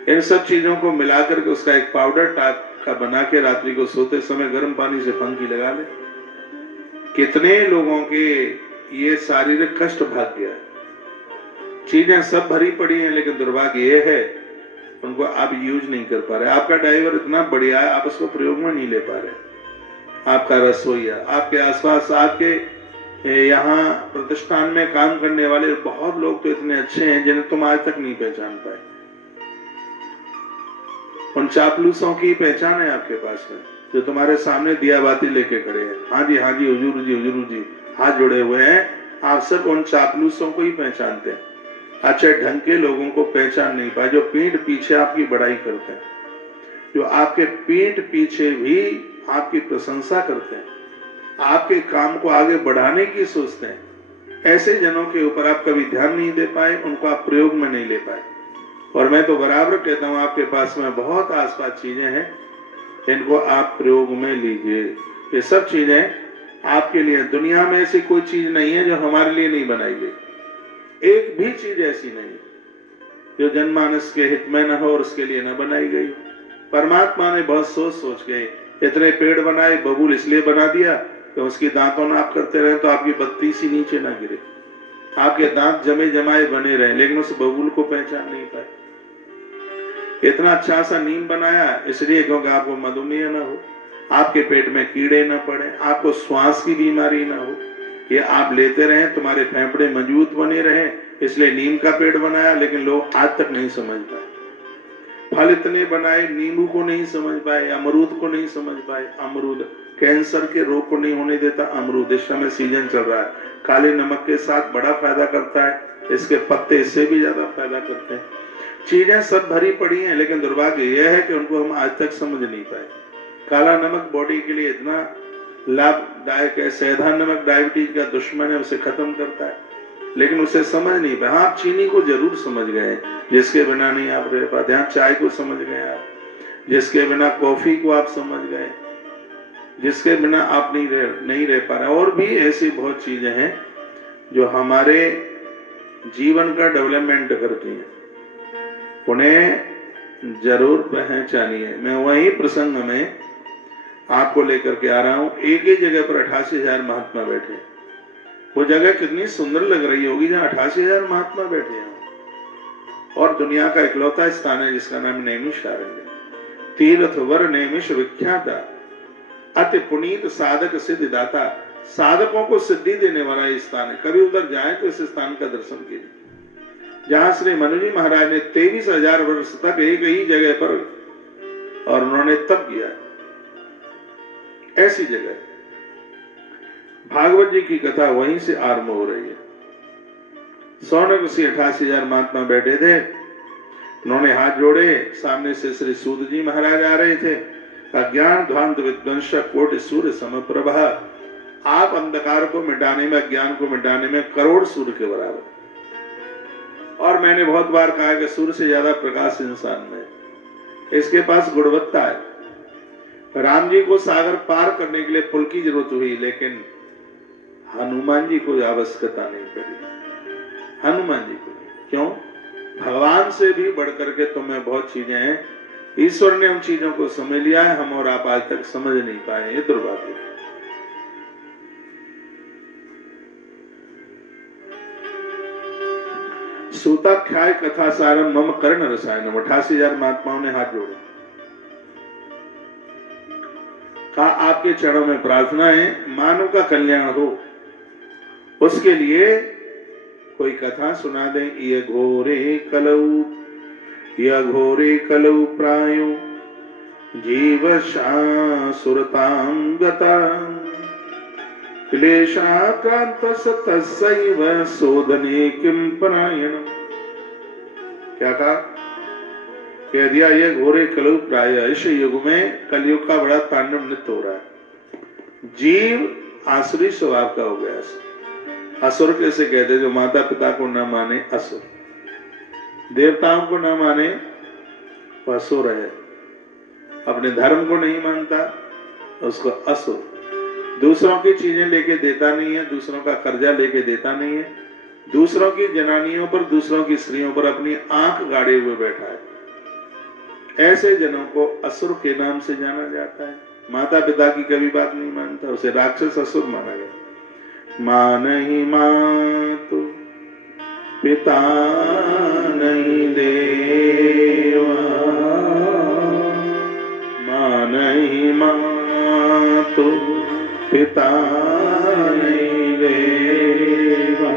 इन सब चीजों को मिलाकर के उसका एक पाउडर टाइप का बना के रात्रि को सोते समय गर्म पानी से फंकी लगा ले। कितने लोगों के ये शारीरिक कष्ट भाग गया है। चीजें सब भरी पड़ी हैं, लेकिन दुर्भाग्य ये है उनको आप यूज नहीं कर पा रहे। आपका ड्राइवर इतना बढ़िया है, आप उसको प्रयोग में नहीं ले पा रहे। आपका रसोईया, आपके आसपास, आपके यहाँ प्रतिष्ठान में काम करने वाले बहुत लोग तो इतने अच्छे हैं जिन्हें तुम आज तक नहीं पहचान पाए। उन चापलूसों की पहचान है आपके पास में, जो तुम्हारे सामने दिया बाती लेके खड़े हैं। हाँ जी हुजूर जी हाथ जुड़े हुए हैं। आप सब उन चापलूसों को ही पहचानते हैं। अच्छे ढंग के लोगों को पहचान नहीं पाए, जो पीठ पीछे आपकी बड़ाई करते हैं, जो आपके पीठ पीछे भी आपकी प्रशंसा करते हैं, आपके काम को आगे बढ़ाने की सोचते हैं। ऐसे जनों के ऊपर आप कभी ध्यान नहीं दे पाए, उनको आप प्रयोग में नहीं ले पाए। और मैं तो बराबर कहता हूं आपके पास में बहुत आसपास चीजें हैं, इनको आप प्रयोग में लीजिए। ये सब चीजें आपके लिए। दुनिया में ऐसी कोई चीज नहीं है जो हमारे लिए नहीं बनाई गई। एक भी चीज ऐसी नहीं जो जनमानस के हित में न हो और उसके लिए न बनाई गई। परमात्मा ने बहुत सोच सोच के इतने पेड़ बनाए। बबूल इसलिए बना दिया कि उसकी दांतों नाप करते रहे तो आपकी बत्ती सी नीचे ना गिरे, आपके दांत जमे जमाए बने रहे, लेकिन उस बबूल को पहचान नहीं पाए। इतना अच्छा सा नीम बनाया इसलिए क्योंकि आपको मधुमेह ना हो, आपके पेट में कीड़े ना पड़े, आपको श्वास की बीमारी ना हो, ये आप लेते रहें, तुम्हारे फेफड़े मजबूत बने रहे, इसलिए नीम का पेड़ बनाया। लेकिन लोग आज तक नहीं समझ पाए। फल इतने बनाए, नींबू को नहीं समझ पाए, अमरूद को नहीं समझ पाए। अमरूद कैंसर के रोग को नहीं होने देता। अमरूद इस समय सीजन चल रहा है, काले नमक के साथ बड़ा फायदा करता है, इसके पत्ते इससे भी ज्यादा फायदा करते हैं। चीजें सब भरी पड़ी हैं, लेकिन दुर्भाग्य यह है कि उनको हम आज तक समझ नहीं पाए। काला नमक बॉडी के लिए इतना लाभदायक है, सेंधा नमक डायबिटीज का दुश्मन है, उसे खत्म करता है, लेकिन उसे समझ नहीं पाए। हाँ, आप चीनी को जरूर समझ गए, जिसके बिना नहीं आप रह पाते। हाँ, चाय को समझ गए आप, जिसके बिना कॉफी को आप समझ गए, जिसके बिना आप नहीं रह पा रहे। और भी ऐसी बहुत चीजें हैं जो हमारे जीवन का डेवलपमेंट करती हैं, उन्हें जरूर पहचानिए। मैं वही प्रसंग में आपको लेकर के आ रहा हूं। एक ही जगह पर 88,000 महात्मा बैठे। वो जगह कितनी सुंदर लग रही होगी जहां 88,000 महात्मा बैठे हैं, और दुनिया का इकलौता स्थान है जिसका नाम नैमिषारण्य। तीर्थ वर नैमिष विख्याता, अति पुनीत साधक सिद्धिदाता। साधकों को सिद्धि देने वाला ये स्थान है। कभी उधर जाए तो इस स्थान का दर्शन कीजिए, जहां श्री मनु जी महाराज ने 23,000 वर्ष तक एक ही जगह पर और उन्होंने तप किया। ऐसी जगह भागवत जी की कथा वहीं से आरंभ हो रही है। सौनक ऋषि 88,000 महात्मा बैठे थे, उन्होंने हाथ जोड़े। सामने से श्री सूत जी महाराज आ रहे थे। अज्ञान ध्वांत विध्वंस कोटि सूर्य समप्रभा। आप अंधकार को मिटाने में, अज्ञान को मिटाने में करोड़ सूर्य के बराबर। और मैंने बहुत बार कहा कि सूर्य से ज्यादा प्रकाश इंसान में, इसके पास गुणवत्ता है। राम जी को सागर पार करने के लिए पुल की जरूरत हुई, लेकिन हनुमान जी को आवश्यकता नहीं पड़ी। हनुमान जी को क्यों? भगवान से भी बढ़कर के तुम्हें बहुत चीजें हैं। ईश्वर ने उन चीजों को समझ लिया है, हम और आप आज तक समझ नहीं पाए। ये दुर्भाग्य। सूताख्याय कथा सारम मम कर्ण रसायनम। 88,000 महात्माओं ने हाथ जोड़े, कहा आपके चरणों में प्रार्थना है, मानव का कल्याण हो, उसके लिए कोई कथा सुना दें। ये घोरे कलौ प्रायो जीवशा सुरतां गता क्लेशाक्रांत तस्सैव शोधने किं परायणम्। क्या कहा? कह दिया ये घोरे कलौ प्राय। इस युग में कलयुग का बड़ा तांडव नृत्य हो रहा है। जीव आसुरी स्वभाव का हो गया। असुर कैसे कहते? जो माता पिता को न माने असुर, देवताओं को न माने वो असुर है, अपने धर्म को नहीं मानता उसको असुर। दूसरों की चीजें लेके देता नहीं है, दूसरों का कर्जा लेके देता नहीं है, दूसरों की जनानियों पर, दूसरों की स्त्रियों पर अपनी आंख गाड़े हुए बैठा है। ऐसे जनों को असुर के नाम से जाना जाता है। माता पिता की कभी बात नहीं मानता, उसे राक्षस असुर माना गया। मां नहीं मातु पिता नहीं देवा, मां नहीं मातु पिता नहीं देवा,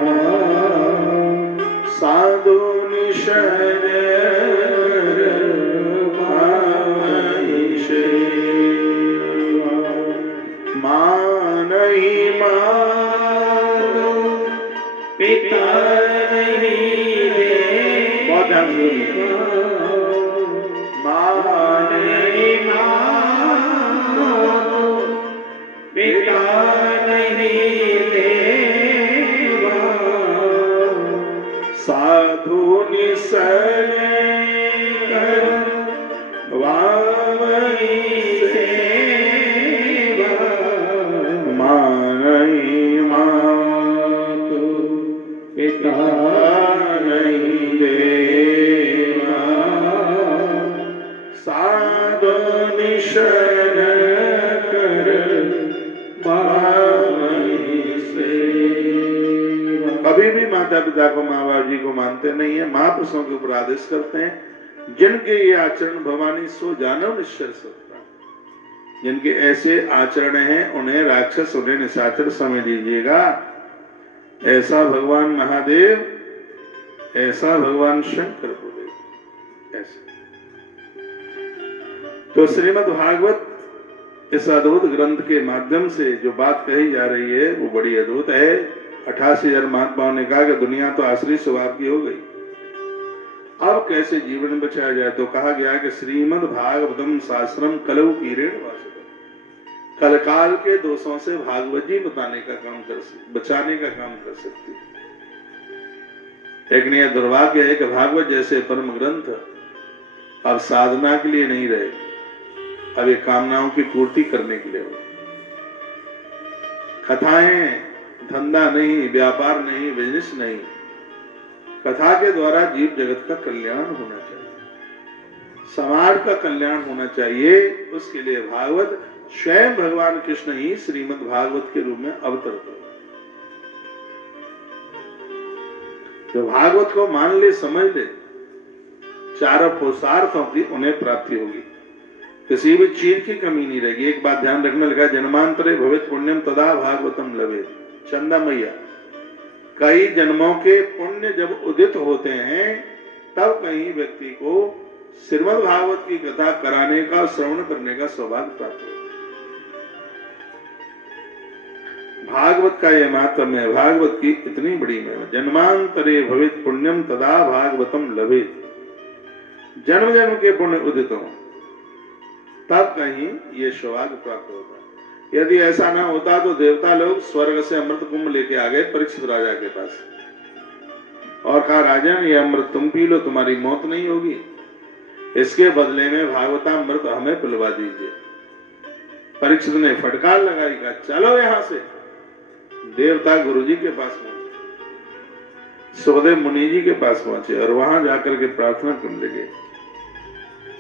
साधु निशर मां नहीं मातु पिता नहीं देवा। बहुत ध्यान से मां नहीं मातु पिता नहीं देवा, साधु निसर वावई सेवा, मां माता पिता को, माँ बाप जी को मानते नहीं है, महापुरुषों के ऊपर आदेश करते हैं, जिनके ये आचरण भवानी सो जानो निश्चर सत्ता, जिनके ऐसे आचरण हैं उन्हें राक्षस, उन्हें निशाचर समझ लीजिएगा। ऐसा भगवान महादेव, ऐसा भगवान शंकर बोले ऐसे। तो श्रीमद् भागवत इस अद्भुत ग्रंथ के माध्यम से जो बात कही जा रही है वो बड़ी अद्भुत है। 88,000 महात्माओं ने कहा कि दुनिया तो आसुरी स्वभाव की हो गई, अब कैसे जीवन बचाया जाए? तो कहा गया कि श्रीमद् भागवतम शास्त्रम कलौ कीरेण वासुदेव, कलकाल के दोषों से भागवत जी बताने का काम बचाने का काम कर सकती है। लेकिन यह दुर्भाग्य है कि भागवत जैसे परम ग्रंथ अब साधना के लिए नहीं रहे, अब ये कामनाओं की पूर्ति करने के लिए हो। कथाएं धंधा नहीं, व्यापार नहीं, बिजनेस नहीं, कथा के द्वारा जीव जगत का कल्याण होना चाहिए, समाज का कल्याण होना चाहिए। उसके लिए भागवत स्वयं भगवान कृष्ण ही श्रीमद् भागवत के रूप में अवतरित हो। जो भागवत को मान ले, समझ ले, चारों पुरुषार्थों की उन्हें प्राप्ति होगी, किसी भी चीज की कमी नहीं रहेगी। एक बात ध्यान रखने लगा, जन्मांतरे भवित पुण्यम तदा भागवतम लवे। चंदा मैया, कई जन्मों के पुण्य जब उदित होते हैं तब कहीं व्यक्ति को श्रीमद् भागवत की कथा कराने का, श्रवण करने का सौभाग्य प्राप्त होता है। भागवत का यह महात्म्य है, भागवत की इतनी बड़ी महिमा। जन्मांतरे भवित पुण्यम तदा भागवतम लवे, जन्म जन्म के पुण्य उदित हो तब कहीं ये सौभाग्य प्राप्त होता है। यदि ऐसा ना होता तो देवता लोग स्वर्ग से अमृत कुंभ लेके आ गए परीक्षित राजा के पास और कहा, राजन ये अमृत तुम पी लो, तुम्हारी मौत नहीं होगी, इसके बदले में भागवतामृत हमें पिलवा दीजिए। परीक्षित ने फटकार लगाई, कहा चलो यहां से। देवता गुरु जी के पास पहुंचे, सुखदेव मुनि जी के पास पहुंचे और वहां जाकर के प्रार्थना करने लगे,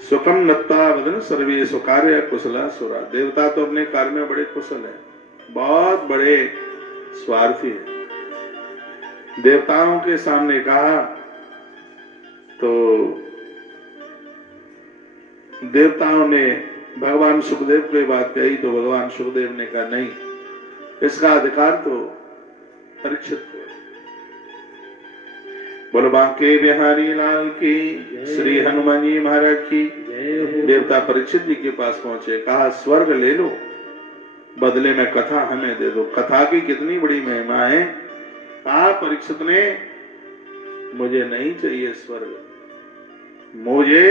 सुखम नत्ता वदन सर्वे सुकार्य कुशला सुरा। देवता तो अपने कार्य में बड़े कुशल है, बहुत बड़े स्वार्थी है। देवताओं के सामने कहा तो देवताओं ने भगवान सुखदेव को बात कही तो भगवान सुखदेव ने कहा नहीं, इसका अधिकार तो परीक्षित को। बोलो बांके बिहारी लाल की, श्री हनुमान जी महाराज की। देवता परीक्षित जी के पास पहुंचे, कहा स्वर्ग ले लो, बदले में कथा हमें दे दो। कथा की कितनी बड़ी महिमा है। कहा परीक्षित ने, मुझे नहीं चाहिए स्वर्ग, मुझे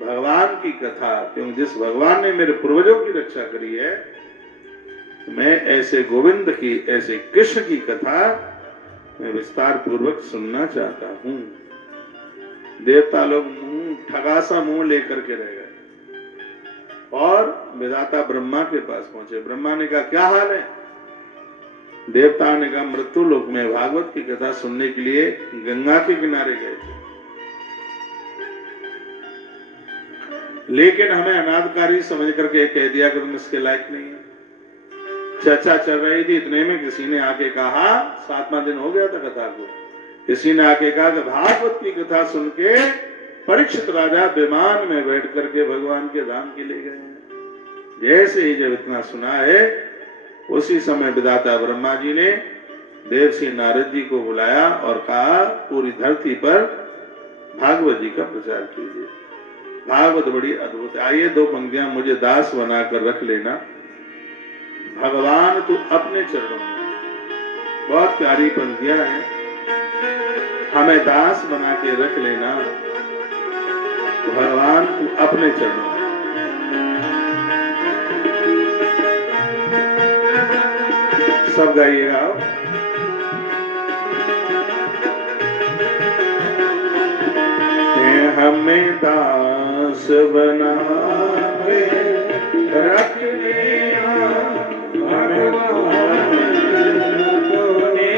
भगवान की कथा, क्योंकि जिस भगवान ने मेरे पूर्वजों की रक्षा करी है, मैं ऐसे गोविंद की, ऐसे कृष्ण की कथा मैं विस्तार पूर्वक सुनना चाहता हूं। देवता लोग ठगासा मुंह लेकर के रह गए और विधाता ब्रह्मा के पास पहुंचे। ब्रह्मा ने कहा क्या हाल है? देवता ने कहा मृत्यु लोक में भागवत की कथा सुनने के लिए गंगा के किनारे गए थे, लेकिन हमें अनादकारी समझ करके कह दिया कि तुम इसके लायक नहीं है। चर्चा चल रही थी, इतने में किसी ने आके कहा, 7वां दिन हो गया था कथा को, किसी ने आके कहा कि भागवत की कथा सुन के परीक्षित राजा विमान में बैठ करके भगवान के धाम के ले गए। जैसे ही जब इतना सुना है, उसी समय विधाता ब्रह्मा जी ने देवसी नारद जी को बुलाया और कहा पूरी धरती पर भागवत जी का प्रचार कीजिए। भागवत बड़ी अद्भुत है। आइए 2 पंक्तियां मुझे दास बनाकर रख लेना। भगवान तू अपने चरणों में, बहुत प्यारी पंक्तियां हैं, हमें दास बना के रख लेना। भगवान तू अपने चरणों में। सब गाइएगा। हमें दास बना के रख लेना भगवान तूने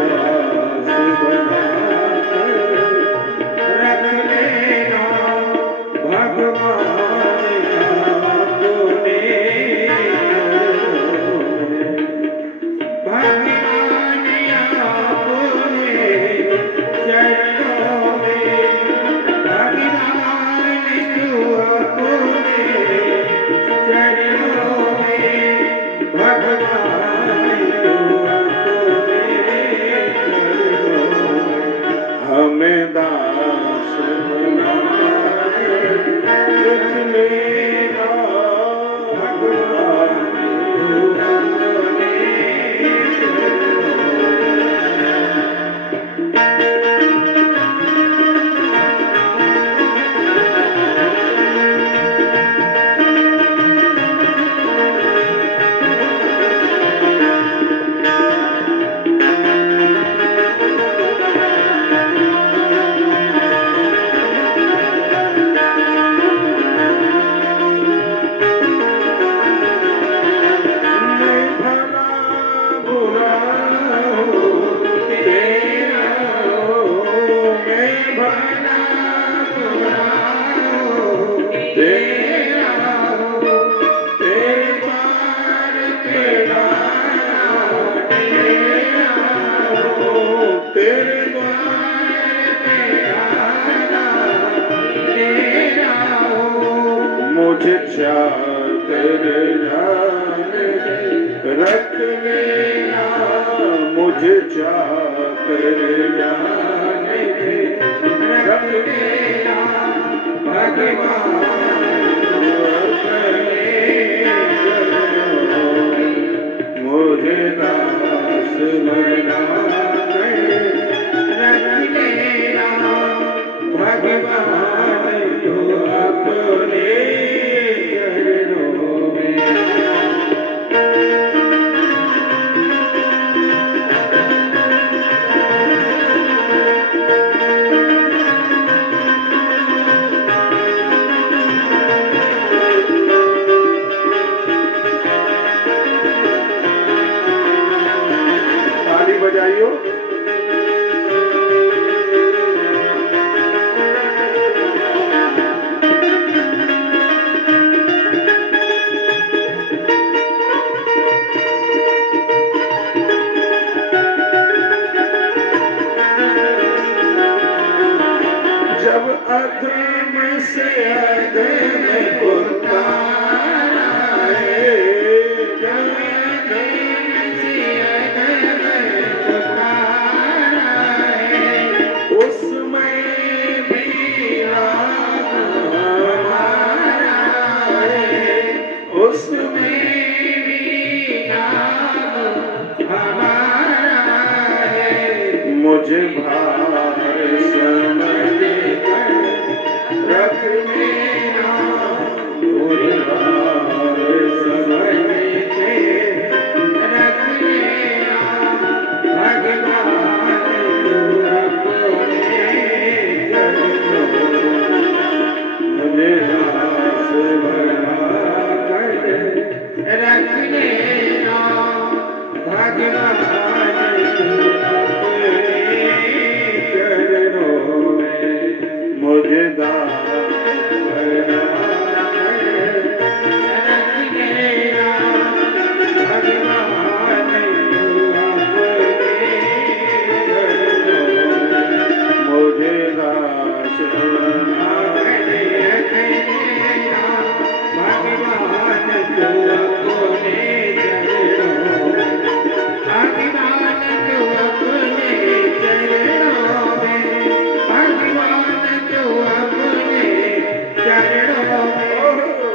दास बना रख लेना भगवान तूने तेरा हो, तेरे द्वार पे आया, तेरा हो, तेरे द्वार पे आया, तेरा हो, मुझे चाह कर जाने रख लेना, मुझे चाह कर जाने रख लेना, भगवान मुझे दास बना रख लेना, भगवान तू अपने चरणों में। ताली बजाइयो। जब अधम से अधम उतारा है, जब अधम से अधम उतारा है, उसमें भी राम हमारा है, उसमें भी राम हमारा है, मुझे भार समझ रख लेना, मुझे भार समझ के रख लेना, भगवान तू अपने चरणों में। मुझे दास बना कर रख लेना, भगवान तू अपने चरणों में। मुझे दास बना कर रख लेना, भगवान तू अपने चरणों में। मुझे दास बना कर रख लेना, भगवान तू अपने चरणों में। भगवान तू अपने चरणों में, भगवान तू अपने चरणों में,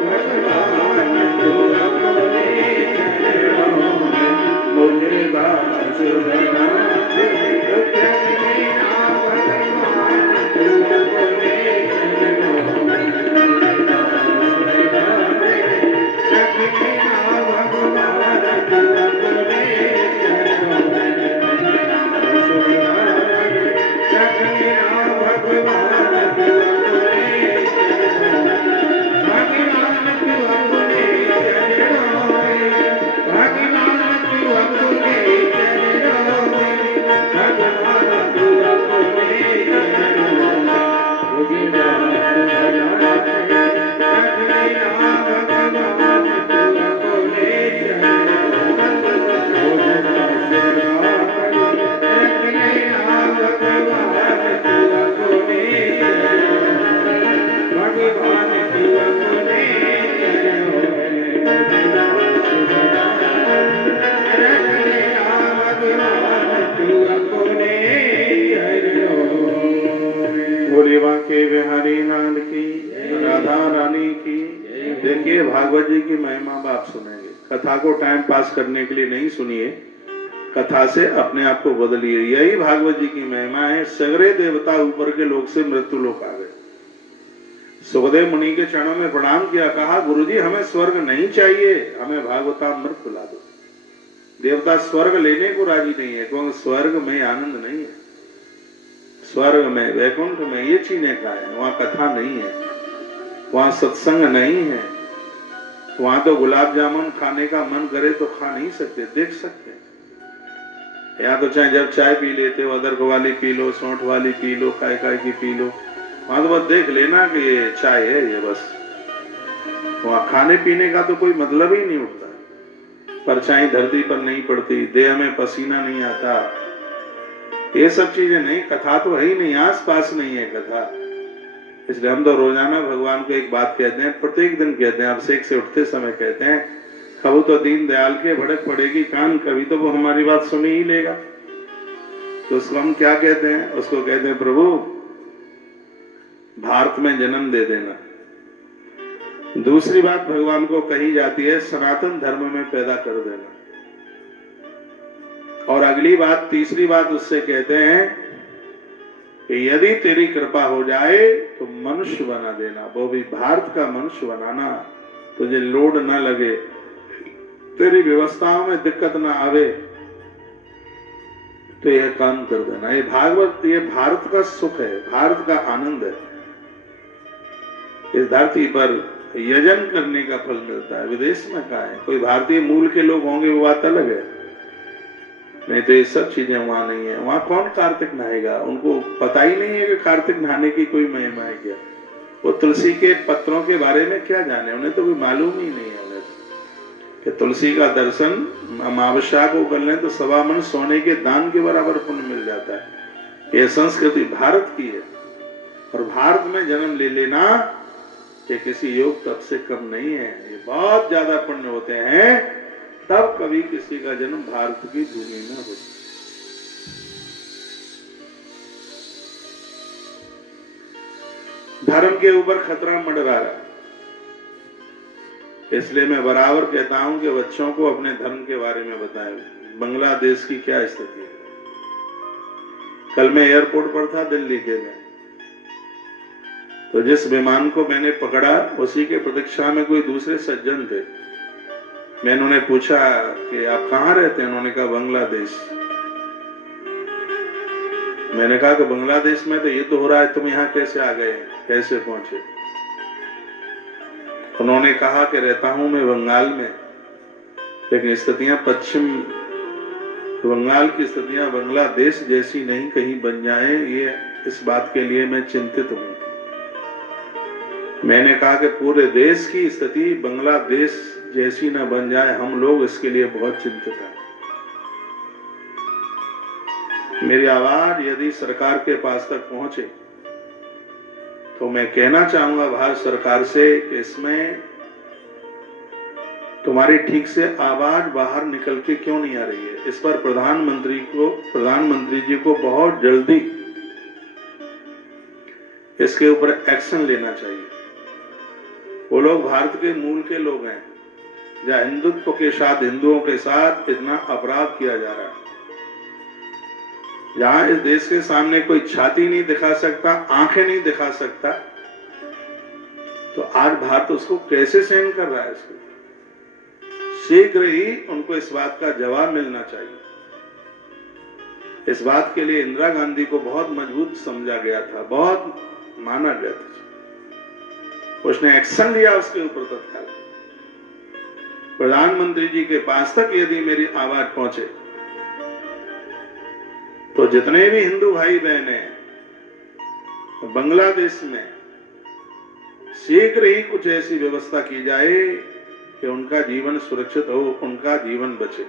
भगवान तू अपने चरणों में। मुझे दास बना के रख लेना, भगवान तू अपने चरणों में। मुझे दास बना के रख लेना, भगवान तू अपने चरणों में। दास बना के रख लेना, भगवान तू अपने चरणों में। भगवान तू अपने चरणों में, भगवान तू अपने चरणों में, भगवान तू अपने चरणों में। मुझे दास बना के रख लेना, भगवान तू अपने चरणों में। मुझे दास बना के रख लेना, भगवान तू अपने चरणों में, भगवान तू अपने चरणों में। मुझे दास बना रख लेना, भगवान तू अपने चरणों में। बोले बांके बिहारी लाल की, राधा रानी की। देखिए भागवत जी की महिमा आप सुनेंगे। कथा को टाइम पास करने के लिए नहीं सुनिए, कथा से अपने आप को बदलिए। यही भागवत जी की महिमा है। सगरे देवता ऊपर के लोक से मृत्यु लोक आ गए। सुखदेव मुनि के चरणों में प्रणाम किया, कहा गुरुजी हमें स्वर्ग नहीं चाहिए, हमें भागवतामृत पिला दो। देवता स्वर्ग लेने को राजी नहीं है, क्योंकि स्वर्ग में आनंद नहीं है। स्वर्ग में, वैकुंठ में ये चीजें का है, वहां कथा नहीं है, वहां सत्संग नहीं है, वहां तो गुलाब जामुन खाने का मन करे तो खा नहीं सकते, देख सकते। यहाँ तो चाहे जब चाय पी लेते हो, अदरक वाली पी लो, सौंठ वाली पी लो, काय काय की पी लो, वहां तो बस देख लेना कि ये चाय है, ये बस वहां खाने पीने का तो कोई मतलब ही नहीं उठता, परछाई धरती पर नहीं पड़ती, देह में पसीना नहीं आता, ये सब चीजें नहीं, कथा तो है ही नहीं, आस पास नहीं है कथा। इसलिए हम तो रोजाना भगवान को एक बात कहते हैं, प्रत्येक दिन कहते हैं, अभिषेक से उठते समय कहते हैं, कबू तो दीन दयाल के भड़क पड़ेगी कान, कभी तो वो हमारी बात सुनी ही लेगा। तो उसको हम क्या कहते हैं? उसको कहते हैं प्रभु भारत में जन्म दे देना। दूसरी बात भगवान को कही जाती है, सनातन धर्म में पैदा कर देना। और अगली बात, तीसरी बात उससे कहते हैं कि यदि तेरी कृपा हो जाए तो मनुष्य बना देना, वो भी भारत का मनुष्य बनाना, तुझे लोड ना लगे, तेरी व्यवस्थाओं में दिक्कत ना आवे, तो यह काम कर देना। ये भागवत, ये भारत का सुख है, भारत का आनंद है। इस धरती पर यजन करने का फल मिलता है, विदेश में कहा है, कोई भारतीय मूल के लोग होंगे वो बात अलग है, नहीं तो ये सब चीजें वहां नहीं है। वहां कौन कार्तिक नहाएगा? उनको पता ही नहीं है कि कार्तिक नहाने की कोई महिमा है क्या। वो तुलसी के पत्रों के बारे में क्या जाने, उन्हें तो कोई मालूम ही नहीं है उन्हें कि तुलसी का दर्शन अमावस्या को कर लें तो 1.25 मन सोने के दान के बराबर पुण्य मिल जाता है। ये संस्कृति भारत की है, और भारत में जन्म ले लेना ये किसी योग तप से कम नहीं है, ये बहुत ज्यादा पुण्य होते हैं, तब कभी किसी का जन्म भारत की भूमि में हो। धर्म के ऊपर खतरा मंडरा रहा है, इसलिए मैं बराबर कहता हूं कि बच्चों को अपने धर्म के बारे में बताएं। बांग्लादेश की क्या स्थिति है? कल मैं एयरपोर्ट पर था दिल्ली के में, तो जिस विमान को मैंने पकड़ा उसी के प्रतीक्षा में कोई दूसरे सज्जन थे। मैंने उन्हें पूछा कि आप कहाँ रहते हैं? उन्होंने कहा बांग्लादेश। मैंने कहा कि बांग्लादेश में तो युद्ध हो रहा है, तुम यहाँ कैसे आ गए, कैसे पहुंचे? उन्होंने कहा कि रहता हूं मैं बंगाल में, लेकिन स्थितियां पश्चिम बंगाल की स्थितियां बांग्लादेश जैसी नहीं कहीं बन जाए, ये इस बात के लिए मैं चिंतित हूं। मैंने कहा कि पूरे देश की स्थिति बांग्लादेश जैसी न बन जाए, हम लोग इसके लिए बहुत चिंतित हैं। मेरी आवाज यदि सरकार के पास तक पहुंचे तो मैं कहना चाहूंगा भारत सरकार से कि इसमें तुम्हारी ठीक से आवाज बाहर निकल के क्यों नहीं आ रही है। इस पर प्रधानमंत्री जी को बहुत जल्दी इसके ऊपर एक्शन लेना चाहिए। वो लोग भारत के मूल के लोग हैं, जहां हिंदुत्व के साथ, हिंदुओं के साथ इतना अपराध किया जा रहा है, जहां इस देश के सामने कोई छाती नहीं दिखा सकता, आंखें नहीं दिखा सकता, तो आज भारत उसको कैसे सहन कर रहा है? इसको शीघ्र ही उनको इस बात का जवाब मिलना चाहिए। इस बात के लिए इंदिरा गांधी को बहुत मजबूत समझा गया था, बहुत माना गया था, उसने एक्शन लिया उसके ऊपर तत्काल। प्रधानमंत्री जी के पास तक यदि मेरी आवाज पहुंचे तो जितने भी हिंदू भाई बहन हैं बांग्लादेश में, शीघ्र ही कुछ ऐसी व्यवस्था की जाए कि उनका जीवन सुरक्षित हो, उनका जीवन बचे।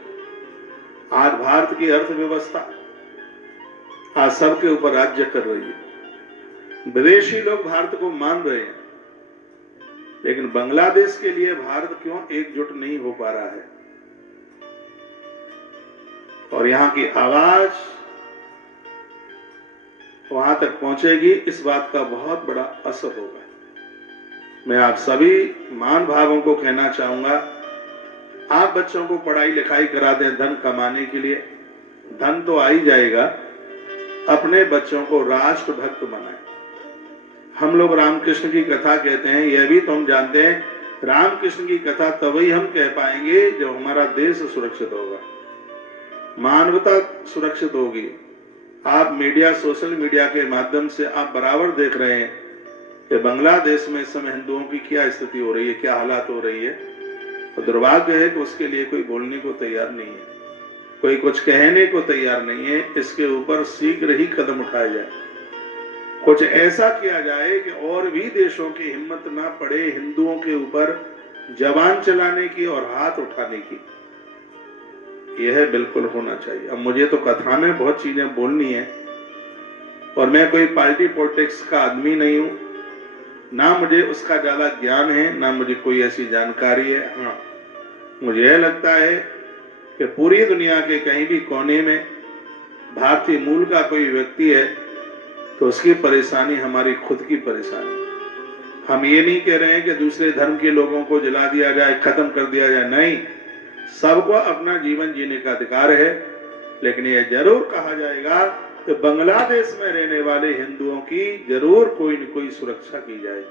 आज भारत की अर्थव्यवस्था आज सबके ऊपर राज्य कर रही है, विदेशी लोग भारत को मान रहे हैं, लेकिन बांग्लादेश के लिए भारत क्यों एकजुट नहीं हो पा रहा है? और यहां की आवाज वहां तक पहुंचेगी, इस बात का बहुत बड़ा असर होगा। मैं आप सभी मान भावों को कहना चाहूंगा, आप बच्चों को पढ़ाई लिखाई करा दें धन कमाने के लिए, धन तो आ ही जाएगा, अपने बच्चों को राष्ट्र भक्त बनाएं। हम लोग रामकृष्ण की कथा कहते हैं, यह भी तो हम जानते हैं, रामकृष्ण की कथा तभी हम कह पाएंगे जब हमारा देश सुरक्षित होगा, मानवता सुरक्षित होगी। आप मीडिया, सोशल मीडिया के माध्यम से आप बराबर देख रहे हैं कि बांग्लादेश में इस समय हिंदुओं की क्या स्थिति हो रही है, क्या हालात हो रही है। तो दुर्भाग्य है कि उसके लिए कोई बोलने को तैयार नहीं है, कोई कुछ कहने को तैयार नहीं है। इसके ऊपर शीघ्र ही कदम उठाए जाए। कुछ ऐसा किया जाए कि और भी देशों की हिम्मत ना पड़े हिंदुओं के ऊपर जबान चलाने की और हाथ उठाने की। यह बिल्कुल होना चाहिए। अब मुझे तो कथा में बहुत चीजें बोलनी है और मैं कोई पार्टी पॉलिटिक्स का आदमी नहीं हूं, ना मुझे उसका ज्यादा ज्ञान है, ना मुझे कोई ऐसी जानकारी है। हाँ, मुझे यह लगता है कि पूरी दुनिया के कहीं भी कोने में भारतीय मूल का कोई व्यक्ति है तो उसकी परेशानी हमारी खुद की परेशानी। हम ये नहीं कह रहे हैं कि दूसरे धर्म के लोगों को जला दिया जाए, खत्म कर दिया जाए, नहीं, सबको अपना जीवन जीने का अधिकार है। लेकिन यह जरूर कहा जाएगा कि बांग्लादेश में रहने वाले हिंदुओं की जरूर कोई न कोई सुरक्षा की जाए।